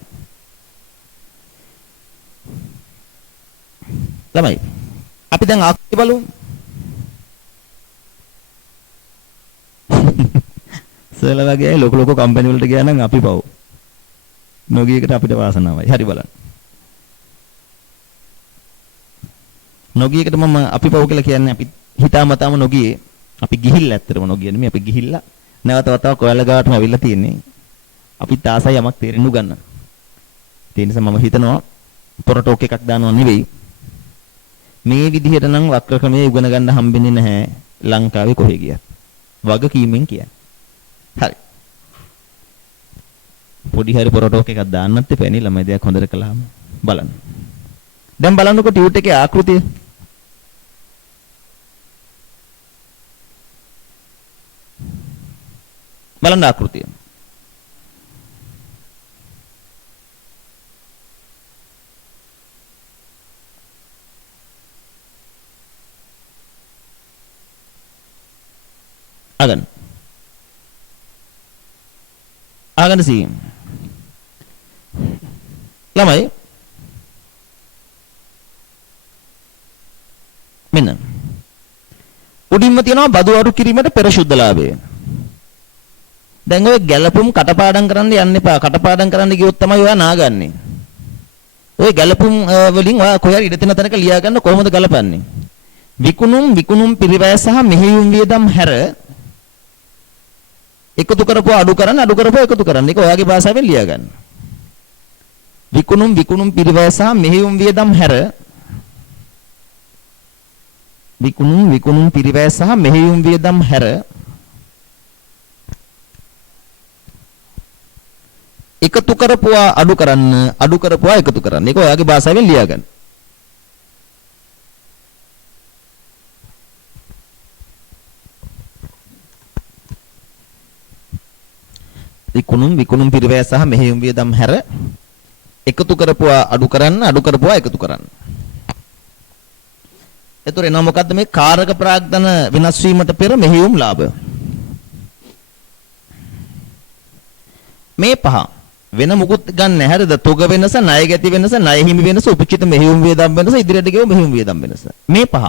ළමයි අපි දැන් ආකෘති බලමු. සරල වගේ ලොකු ලොකු කම්පැනි වලට ගියා නම් අපි පව්. නොගියකට අපිට වාසනාවයි. හරි බලන්න. නොගියකට මම අපි පව් කියලා කියන්නේ අපි හිතාමතාම නොගියේ. අපි ගිහිල්ලා ඇත්තටම නොගියන්නේ මේ අපි ගිහිල්ලා නැවත වතාවක් ඔයාලා ගාවටම අවිල්ලා තියෙන්නේ. අපි තාසයි යමක් තේරෙන්න ගන්න. ඒ නිසා මම හිතනවා පොරටෝක් එකක් දානවා නෙවෙයි. මේ විදිහට නම් වක්‍ර ක්‍රමයේ ඉගෙන ගන්න හම්බෙන්නේ නැහැ ලංකාවේ කොහෙ ගියත්. වගකීමෙන් කියන්නේ. හරි. පොඩි හරි පොරටෝක් එකක් දාන්නත් එපා නේ ළමයි දෙයක් හොඳට කළාම. බලන්න. දැන් බලන්නකො ටියුට් එකේ ආකෘතිය. බලන්න ආකෘතිය. අගන සී ළමයි මෙන්න උඩින්ම තියෙනවා බදු අඩු කිරීමට පෙර සුද්ධ ලාභය. දැන් ඔය ගැලපුම් කටපාඩම් කරන්න යන්න එපා. කටපාඩම් කරන්න ගියොත් තමයි ඔයා නාගන්නේ. ඔය ගැලපුම් වලින් ඔයා කොහේ ඉඩ තියෙන තැනක ලියා ගන්න කොහොමද ගලපන්නේ? විකුණුම් පිරිවැය සහ මෙහෙයුම් වියදම් හැර එකතු කරපුවා අඩු කරපුවා එකතු කරන්න. ඒක ඔයාගේ භාෂාවෙන් ලියා ගන්න. විකුණුම් පිරිවැය සහ මෙහෙයුම් වියදම් හැර විකුණුම් පිරිවැය සහ මෙහෙයුම් වියදම් හැර එකතු කරපුවා අඩු කරපුවා එකතු කරන්න. ඒක ඔයාගේ භාෂාවෙන් ලියා ගන්න. විකුණුම් පිරිවැය සහ මෙහෙයුම් වියදම් හැර එකතු කරපුවා අඩු කරපුවා එකතු කරන්න. එතකොට එනවා මොකද්ද මේ කාරක ප්‍රාග්ධන වෙනස් වීමට පෙර මෙහෙයුම් ලාභ. මේ පහ වෙන මුකුත් ගන්න නැහැ. හරිද? තොග වෙනස, ණය ගැති වෙනස, ණය හිමි වෙනස, උපචිත මෙහෙයුම් වියදම් වෙනස, ඉදිරියට ගෙවු මෙහෙයුම් වියදම් වෙනස. මේ පහ.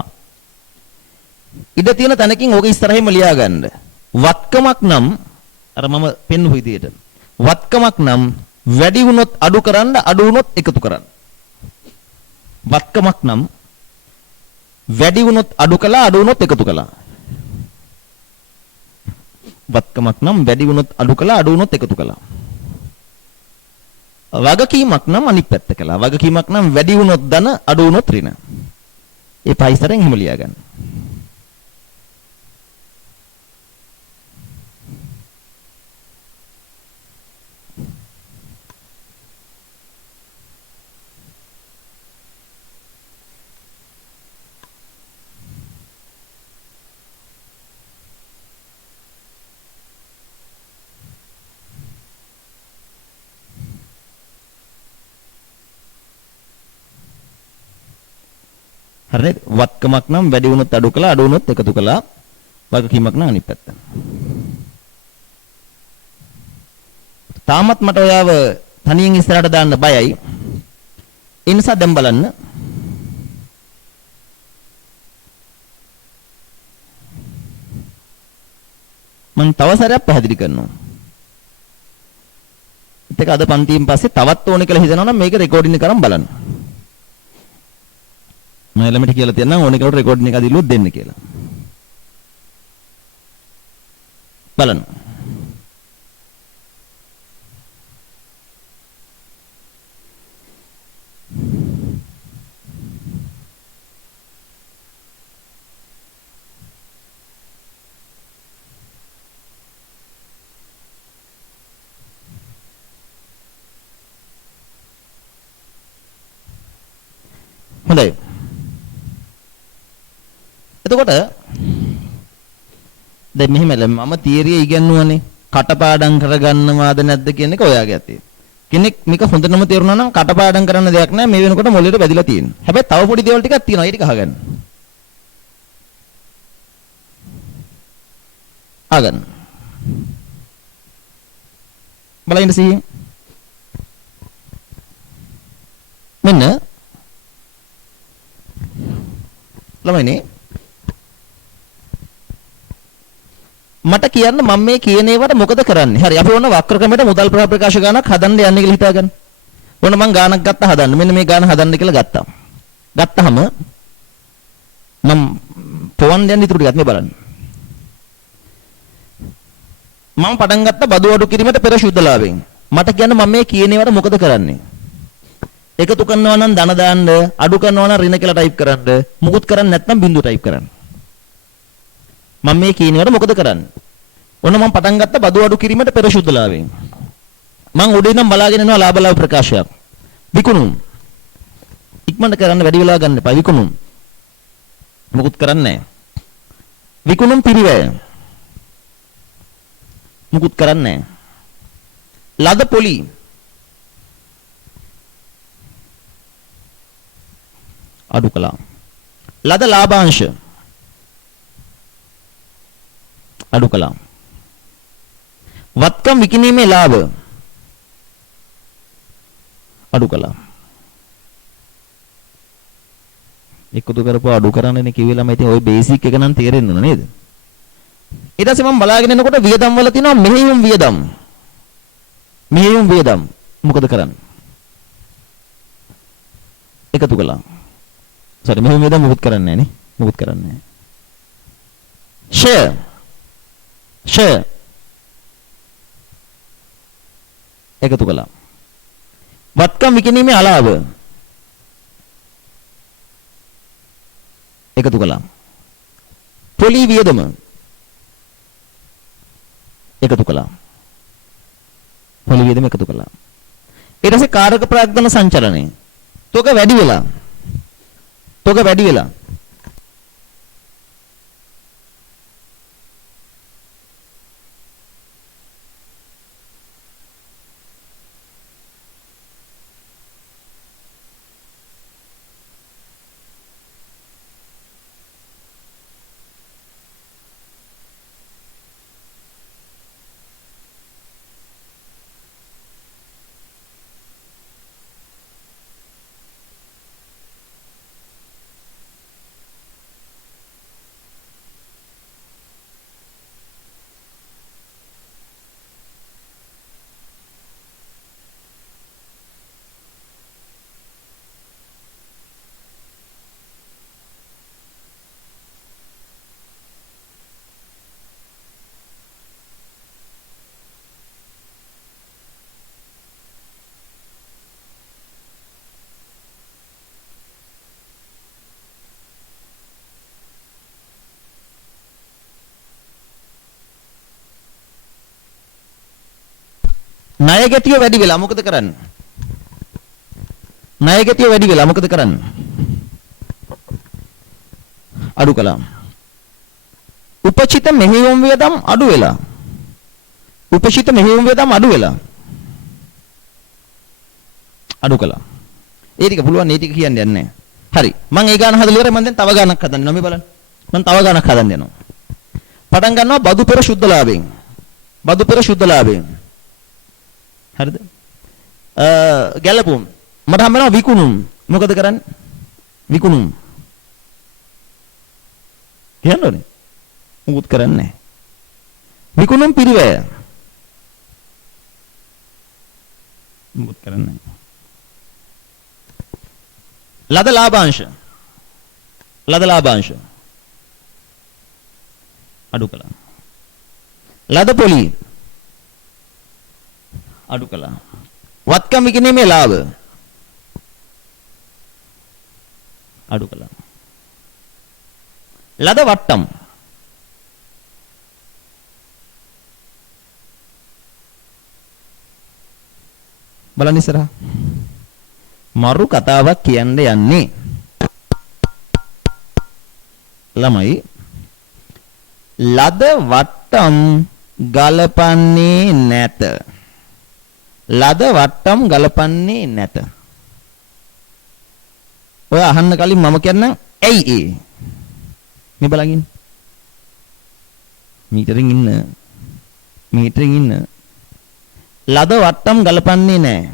ඉඩ තියෙන තැනකින් ඕක ඉස්සරහින්ම ලියා ගන්න. වත්කමක් නම් අර මම පෙන්වපු විදියට. වත්කමක් නම් වැඩි වුණොත් අඩු වුණොත් එකතු කරන්න. වත්කමක් නම් වැඩි වුණොත් අඩු වුණොත් එකතු කළා. වත්කමක් නම් වැඩි වුණොත් අඩු වුණොත් එකතු කළා. වගකීමක් නම් අනිත් පැත්ත කළා. වගකීමක් නම් වැඩි වුණොත් ධන අඩු වුණොත් ඍණ. ඒ පහිතරෙන් එහෙම ලියා ගන්න. හරිද? වත්කමක් නම් වැඩි වුණොත් අඩු වුණොත් එකතු කළා. වගකීමක් නම් අනිත් පැත්ත. තාමත් මට ඔයාව තනියෙන් ඉස්සරහට දාන්න බයයි. ඒ නිසා දැන් බලන්න. මම තව සැරයක් පැහැදිලි කරනවා. ඒක අද පන්තියෙන් පස්සේ තවත් ඕනේ කියලා හිතනවා නම් මේක රෙකෝඩින් කරන් බලන්න. මම ළමයට කියලා තියන්නම් ඕනේ කෙනෙකුට රෙකෝඩින් එක අදිලුවොත් දෙන්න කියලා. බලන්න. හොඳයි. එතකොට දැන් මෙහෙම මම තියරිය ඉගෙනුවානේ කටපාඩම් කරගන්නවාද නැද්ද කියන එක ඔයාගේ අතේ. කෙනෙක් මේක හොඳටම තේරුණා නම් කටපාඩම් කරන්න දෙයක් නැහැ මේ වෙනකොට මොළයට වැදිලා තියෙනවා. හැබැයි තව පොඩි දේවල් ටිකක් තියෙනවා. ඒ ටික අහගන්න. අහගන්න. බලන්න සිහියෙන්. මෙන්න ළමයිනේ මට කියන්න මම මේ කියන ඒවට මොකද කරන්නේ? හරි අපි ඕන වක්‍ර ක්‍රමයට මුදල් ප්‍රකාශ ගානක් හදන්න යන්නේ කියලා හිතාගන්න. ඕන මං ගානක් ගත්තා හදන්න. මෙන්න මේ ගාන හදන්න කියලා ගත්තා. ගත්තාම මම පොවන් යන ඉතුරු ටිකත් මේ බලන්න. මම පටන් ගත්ත බදු අඩු කිරීමට පෙර සුද්ධ ලාභයෙන්. මට කියන්න මම මේ කියන ඒවට මොකද කරන්නේ? එකතු කරනවා නම් ධන දාන්න, අඩු කරනවා නම් ඍණ කියලා ටයිප් කරන්න, මුකුත් කරන්නේ නැත්නම් බිංදුව ටයිප් කරන්න. මම මේ කියන ඒවාට මොකද කරන්නේ? ඔන්න මම පටන් ගත්ත බදු අඩු කිරීමට පෙර සුද්ධ ලාභයෙන්. මම උඩින් නම් බලාගෙන යනවා ලාභ ප්‍රකාශයක්. විකුණුම්. ඉක්මනට කරන්න වැඩි වෙලා ගන්න එපා. විකුණුම්. මුකුත් කරන්නේ නැහැ. විකුණුම් පිරිවැය. මුකුත් කරන්නේ නැහැ. ලද පොලි අඩු කළා. ලද ලාභාංශ අඩු කළා. වත්කම් විකිණීමේ ලාභ අඩු කළා. එකතු කරපුව අඩු කරන්නනේ කිව්වේ ළමයි. ඉතින් ওই බේසික් එක නම් තේරෙන්න ඕන නේද? ඊට පස්සේ මම බලාගෙන යනකොට වියදම් වල තියෙනවා මෙහෙයුම් වියදම්. මෙහෙයුම් වියදම් මොකද කරන්නේ? එකතු කළා. sorry මෙහෙයුම් වියදම් මොකුත් කරන්නේ නැහැ නේ. මොකුත් කරන්නේ නැහැ. share එකතු කළා. වත්කම් විකිණීමේ අලාභ එකතු කළා. පොලි වියදම එකතු කළා. පොලි වියදම එකතු කළා. ඊට පස්සේ කාරක ප්‍රාග්ධන සංචලනය. තොග වැඩි වෙලා. ණය ගැතිය වැඩි වෙලා මොකද කරන්නේ? ණය ගැතිය වැඩි වෙලා මොකද කරන්නේ? අඩු කළා. උපචිත මෙහෙයුම් වියදම් අඩු වෙලා. අඩු කළා. ඒ ටික පුළුවන් ඒ ටික කියන්න යන්නේ නැහැ. හරි. මම ඒ ගාන හදලා ඉවරයි. මම දැන් තව ගානක් හදන්නවා. මේ බලන්න. මම තව ගානක් හදන්න යනවා. පටන් ගන්නවා බදු පෙර සුද්ධ ලාභයෙන්. හරිද? ගැලපුම් මට හම්බ වෙනවා විකුණුම්. මොකද කරන්නේ? විකුණුම් කියන්න ඕනේ. මොකුත් කරන්නේ නැහැ. විකුණුම් පිරිවැය මොකුත් කරන්නේ නැහැ. ලද ලාභාංශ අඩු කළා. ලද පොලි අඩු කළා. වත්කම් විකිණීමේ ලාභ අඩු කළා. ලද වට්ටම් බලන්න ඉස්සරහා මරු කතාවක් කියන්න යන්නේ ළමයි. ලද වට්ටම් ගලපන්නේ නැත. ඔය අහන්න කලින් මම කියන්න ඇයි ඒ? මේ බලගින් මීටරින් ඉන්න. ලද වට්ටම් ගලපන්නේ නැහැ.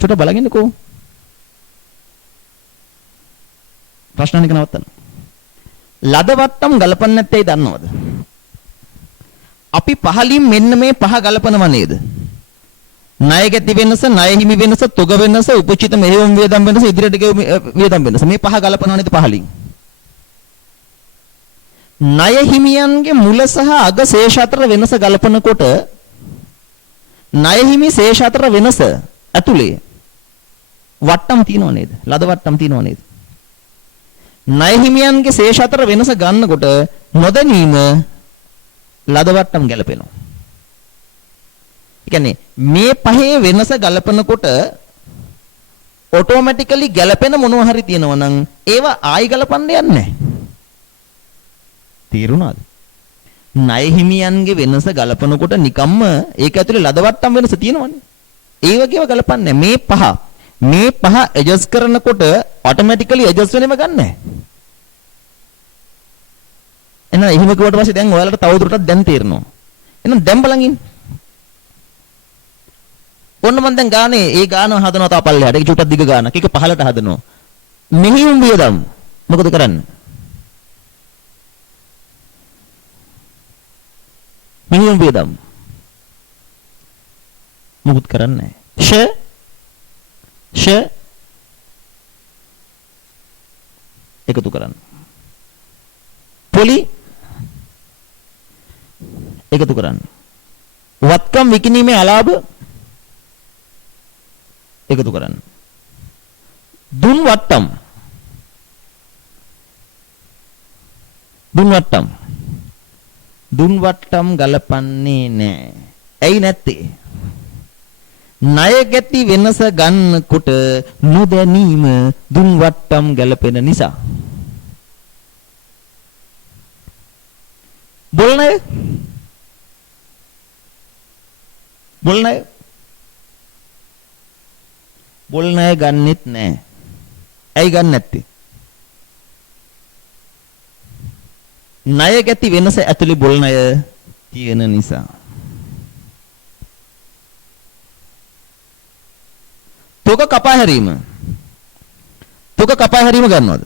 චුට්ට බලගින්නකෝ. ප්‍රශ්න අහන්න නවත්තන්න. ලද වට්ටම් ගලපන්නේ නැත්තේ දන්නවද? අපි පහලින් මෙන්න මේ පහ ගලපනවා නේද? ණය ගැති වෙනස, ණය හිමි වෙනස, තොග වෙනස, උපචිත මෙහෙයුම් වියදම් වෙනස, ඉදිරියට ගෙවු වියදම් වෙනස. මේ පහ ගලපනවා නේද පහලින්? ණය හිමියන්ගේ මුල සහ අග ශේෂ අතර වෙනස ගලපනකොට ණය හිමි ශේෂ අතර වෙනස ඇතුලේ වට්ටම් තියෙනව නේද? ලද වට්ටම් තියෙනව නේද? ණය හිමියන්ගේ ශේෂ අතර වෙනස ගන්නකොට නොදැනීම ලද වට්ටම් ගැලපෙනවා. ඒ කියන්නේ මේ පහේ වෙනස ගලපනකොට ඔටෝමැටිකලි ගැලපෙන මොනවා හරි තියෙනවා නම් ඒවා ආයි ගලපන්න යන්නේ නැහැ. තේරුණාද? ණය හිමියන්ගේ වෙනස ගලපනකොට නිකම්ම ඒක ඇතුලේ ලදවට්ටම් වෙනස තියෙනවනේ. ඒ වගේම ගලපන්නේ මේ පහ ඇඩ්ජස්ට් කරනකොට ඔටෝමැටිකලි ඇඩ්ජස්ට් වෙනව ගන්නෑ. එහෙනම් එහෙම කිව්වට පස්සේ දැන් ඔයාලට තවදුරටත් දැන් තේරෙනවා. එහෙනම් දැන් බලන් ඉන්න. ඔන්න මම දැන් ගානේ ඒ ගාන හදනවා තා පල්ලෙහාට. ඒක චුට්ටක් දිග ගානක්. ඒක පහලට හදනවා. මෙහිම වියදම්. මොකද කරන්නේ? මෙහිම වියදම්. මොකුත් කරන්නේ නැහැ. ෂ එකතු කරන්න. පොලි එකතු කරන්න. වත්කම් විකිණීමේ අලාභ එකතු කරන්න. දුන් වට්ටම් ගලපන්නේ නැහැ. ඇයි නැත්තේ? ණය ගැති වෙනස ගන්නකොට නොදැනීම දුන් වට්ටම් ගැලපෙන නිසා. බොල් ණය ගන්නෙත් නැහැ. ඇයි ගන්න නැත්තේ? ණය ගැති වෙනස ඇතුලේ බොල් ණය තියෙන නිසා. තොග කපා හැරීම ගන්නවද?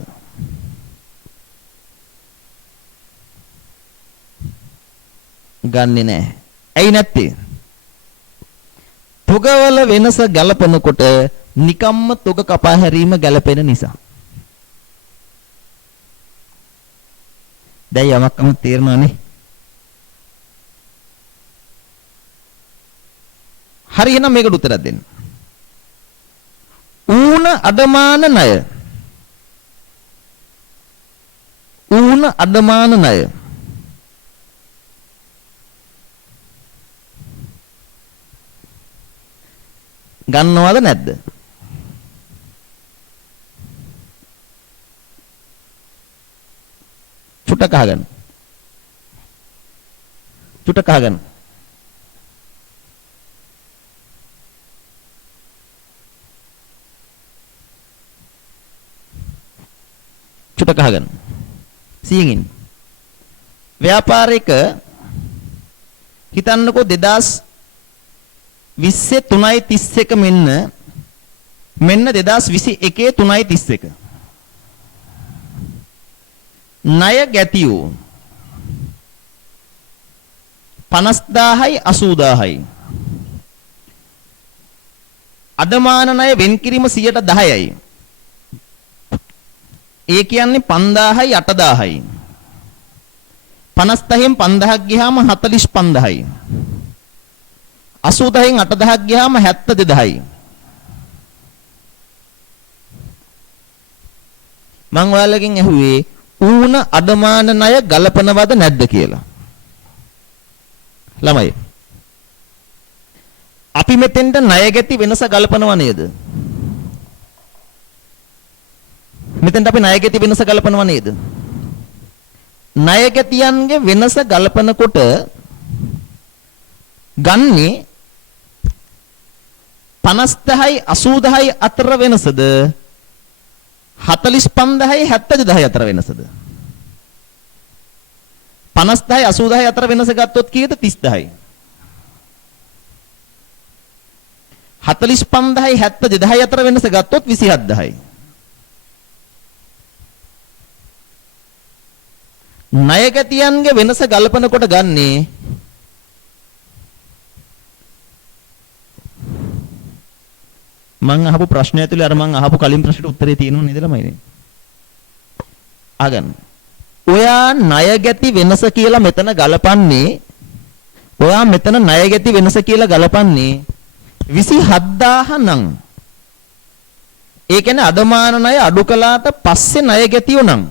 ගන්නෙ නැහැ. ඇයි නැත්තේ? තොගවල වෙනස ගලපනකොට නිකම්ම තොග කපා හැරීම ගැලපෙන නිසා. දැන් යමක්ම තේරෙනවනේ. හරි එහෙනම් මේකට උත්තරයක් දෙන්න. ඌන අඩමාන ණය ගන්නවද නැද්ද? චුට්ටක් අහගන්න. චුට්ටක් අහගන්න. සිහින් ඉන්න. ව්‍යාපාරික හිතන්නකෝ 2020 3.31 මෙන්න 2021 3.31 ණය ගැතියෝ 50000යි 80000යි අඩමාන ණය වෙන් කිරීම 10%යි. ඒ කියන්නේ 5000යි 8000යි 50න් 5000ක් ගියාම 45000යි 80න් 8000ක් ගියාම 72000යි. මං ඔයාලගෙන් ඇහුවේ ඌන අඩමාන ණය ගලපනවද නැද්ද කියලා. ළමයි අපි මෙතෙන්ට ණය ගැති වෙනස ගලපනව නේද? මෙතෙන්ට අපි ණය ගැති වෙනස ගලපනව නේද? ණය ගැතියන්ගේ වෙනස ගලපනකොට ගන්නේ 50000යි 80000යි අතර වෙනසද 45000යි 72000යි අතර වෙනසද? 50000යි 80000යි අතර වෙනස ගත්තොත් කීයද? 30000යි. 45000යි 72000යි අතර වෙනස ගත්තොත් 27000යි. ණයගතියන්ගේ වෙනස ගලපනකොට ගන්නේ මං අහපු ප්‍රශ්නය ඇතුලේ අර මං අහපු කලින් ප්‍රශ්නෙට උත්තරේ තියෙනව නේද ළමයි? අහගන්න. ඔයා ණයගැති වෙනස කියලා මෙතන ගලපන්නේ ඔයා මෙතන ණයගැති වෙනස කියලා ගලපන්නේ 27000 නම්. ඒ කියන්නේ අඩමාන ණය අඩු කළාට පස්සේ ණයගැතියෝ නම්.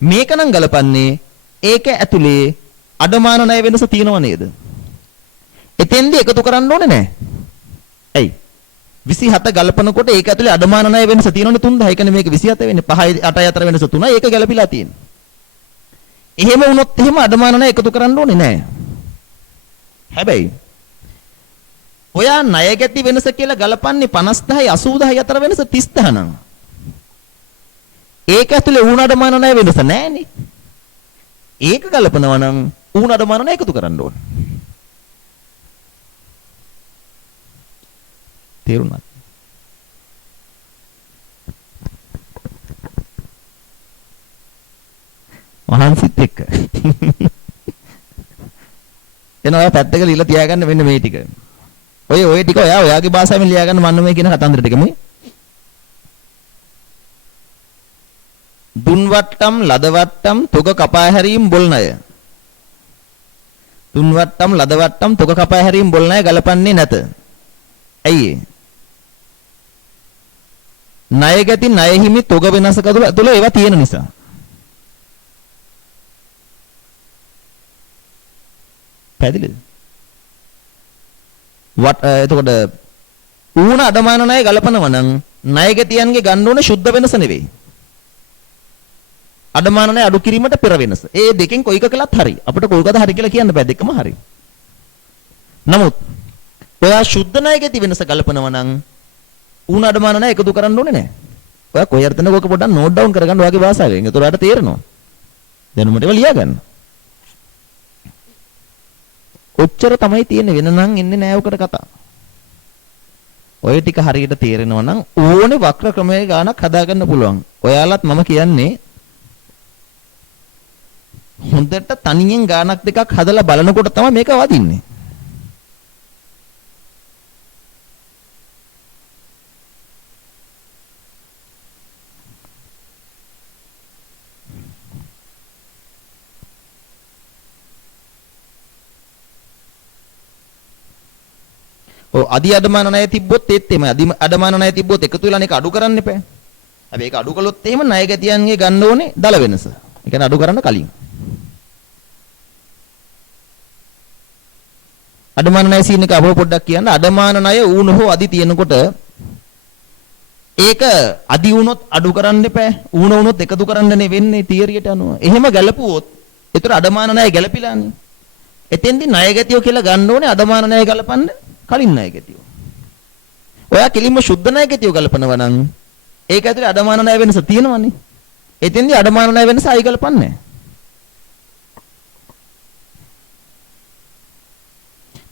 මේක නම් ගලපන්නේ ඒක ඇතුලේ අඩමාන ණය වෙනස තියෙනව නේද? එතෙන්දී එකතු කරන්න ඕනේ නැහැ. ඇයි? 27 ගලපනකොට ඒක ඇතුලේ අඩමාන ණය වෙනස තියෙනවනේ 3000. ඒ කියන්නේ මේක 27 වෙන්නේ 5යි 8යි අතර වෙනස 3යි. ඒක ගැලපිලා තියෙන්නේ. එහෙම වුණොත් එහෙම අඩමාන ණය එකතු කරන්න ඕනේ නැහැ. හැබැයි ඔයා ණය ගැති වෙනස කියලා ගලපන්නේ 50000යි 80000යි අතර වෙනස 30000 නම්. ඒක ඇතුලේ ඌණ අඩමාන ණය වෙනස නැහැනේ. ඒක ගලපනවා නම් ඌණ අඩමාන ණය එකතු කරන්න ඕනේ. තේරුණාද? මහන්සිත් එක්ක. එනවා ඔය පැත්තක ලියලා තියාගන්න මෙන්න මේ ටික. ඔය ටික ඔයාගේ භාෂාවෙන් ලියාගන්න මන්න මේ කියන කතන්දර ටික මේ. දුන් වට්ටම් ලද වට්ටම් තොග කපා හැරීම් බොල් ණය. දුන් වට්ටම් ලද වට්ටම් තොග කපා හැරීම් බොල් ණය ගලපන්නේ නැත. ඇයි ඒ? ණය ගැති ණය හිමි තොග වෙනසක තුල ඒවා තියෙන නිසා. පැහැදිලිද? එතකොට ඌණ අඩමාන ණය ගලපනවා නම් ණය ගැතියන්ගේ ගන්න ඕනේ සුද්ධ වෙනස නෙවෙයි. අඩමාන ණය අඩු කිරීමට පෙර වෙනස. ඒ දෙකෙන් කොයි එක කළත් හරි. අපිට කොල්කද හරි කියලා කියන්න බෑ දෙකම හරි. නමුත් ඔයා සුද්ධ ණය ගැති වෙනස ගලපනවා නම් ඌණ අඩමාන ණය එකතු කරන්න ඕනේ නැහැ. ඔයා කොයි අර්ථනක ඔක පොඩ්ඩක් නෝට් ඩවුන් කරගන්න ඔයාගේ භාෂාවෙන්. ඒතකොට ඔයාලට තේරෙනවා. දැනුමට ඒවා ලියා ගන්න. ඔච්චර තමයි තියෙන්නේ වෙන නම් එන්නේ නෑ උකට කතා. ඔය ටික හරියට තේරෙනවා නම් ඕනේ වක්‍ර ක්‍රමයේ ගානක් හදාගන්න පුළුවන්. ඔයාලත් මම කියන්නේ හොඳට තනියෙන් ගානක් දෙකක් හදලා බලනකොට තමයි මේක වදින්නේ. ඔව් අදි අඩමාන ණය තිබ්බොත් ඒත් එමය. අදි අඩමාන ණය තිබ්බොත් එකතු වෙලා ඒක අඩු කරන්න එපා. හැබැයි ඒක අඩු කළොත් එහෙම ණය ගැතියන්ගේ ගන්න ඕනේ දල වෙනස. ඒ කියන්නේ අඩු කරන්න කලින්. අඩමාන ණය සීන් එක අපව පොඩ්ඩක් කියන්න. අඩමාන ණය ඌණ හෝ අදි තියෙනකොට ඒක අදි වුණොත් අඩු කරන්න එපා. ඌණ වුණොත් එකතු කරන්නනේ වෙන්නේ තියරියට අනුව. එහෙම ගැලපුවොත් ඒතර අඩමාන ණය ගැලපිලානේ. එතෙන්දී ණය ගැතියෝ කියලා ගන්න ඕනේ අඩමාන ණය ගලපන්න කලින් ණය ගැතියෝ. ඔයා කෙලින්ම සුද්ධ ණය ගැතියෝ ගලපනවා නම් ඒක ඇතුලේ අඩමාන ණය වෙනස තියෙනවනේ. එතෙන්දී අඩමාන ණය වෙනස ආයි ගලපන්නේ නැහැ.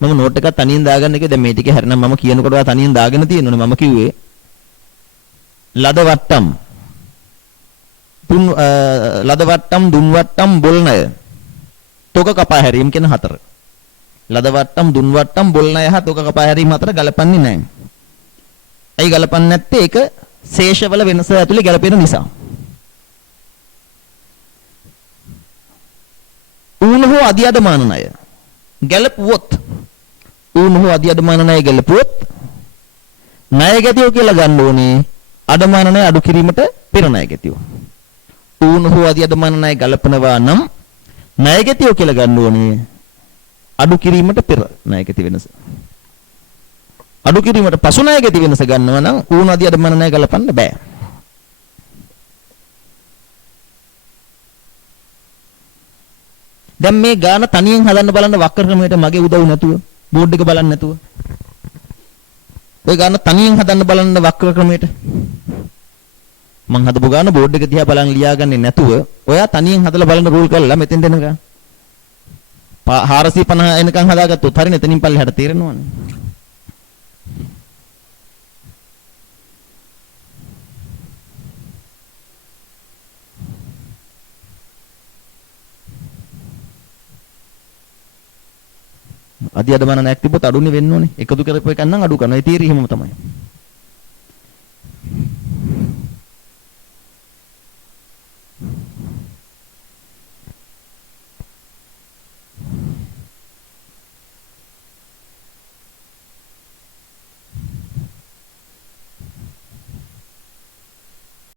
මම නෝට් එකක් තනියෙන් දාගන්න එකේ දැන් මේ ටික හරිනම් මම කියනකොට ඔයා තනියෙන් දාගෙන තියෙනවනේ. මම කිව්වේ ලද වට්ටම් ලද වට්ටම් දුන් වට්ටම් බොල් ණය තොග කපා හැරීම් කියන හතර. ලද වට්ටම් දුන් වට්ටම් බොල් ණය හා තොග කපා හැරීම අතර ගලපන්නේ නැහැ. ඇයි ගලපන්නේ නැත්තේ? ඒක ශේෂවල වෙනස ඇතුලේ ගැලපෙන නිසා. ඌණ හෝ අදි අඩමාන ණය ගැලපුවොත් ඌණ හෝ අදි අඩමාන ණය ගැලපුවොත් ණය ගැතියෝ කියලා ගන්න ඕනේ අඩමාන ණය අඩු කිරීමට පෙර ණය ගැතියෝ. ඌණ හෝ අදි අඩමාන ණය ගලපනවා නම් ණය ගැතියෝ කියලා ගන්න ඕනේ අඩු කිරීමට පෙර ණය ගැති වෙනස. අඩු කිරීමට පසු ණය ගැති වෙනස ගන්නවා නම් ඌණ අධි අඩමාන ණය ගලපන්න බෑ. දැන් මේ ගාන තනියෙන් හදන්න බලන්න වක්‍ර ක්‍රමයට මගේ උදව් නැතුව බෝඩ් එක බලන්න නැතුව. ඔය ගාන තනියෙන් හදන්න බලන්න වක්‍ර ක්‍රමයට. මං හදපු ගාන බෝඩ් එක දිහා බලන් ලියාගන්නේ නැතුව ඔයා තනියෙන් හදලා බලන්න රූල් කරලා මෙතෙන් දෙනකම් 450 එනකන් හදාගත්තොත් හරිනේ. එතනින් පල්ලෙහාට තේරෙනවනේ. අධි අඩමාන නැක් තිබ්බොත් අඩුනේ වෙන්න ඕනේ. එකතු කරපු එකක් නම් අඩු කරනවා. ඒ තීරිය හිමම තමයි.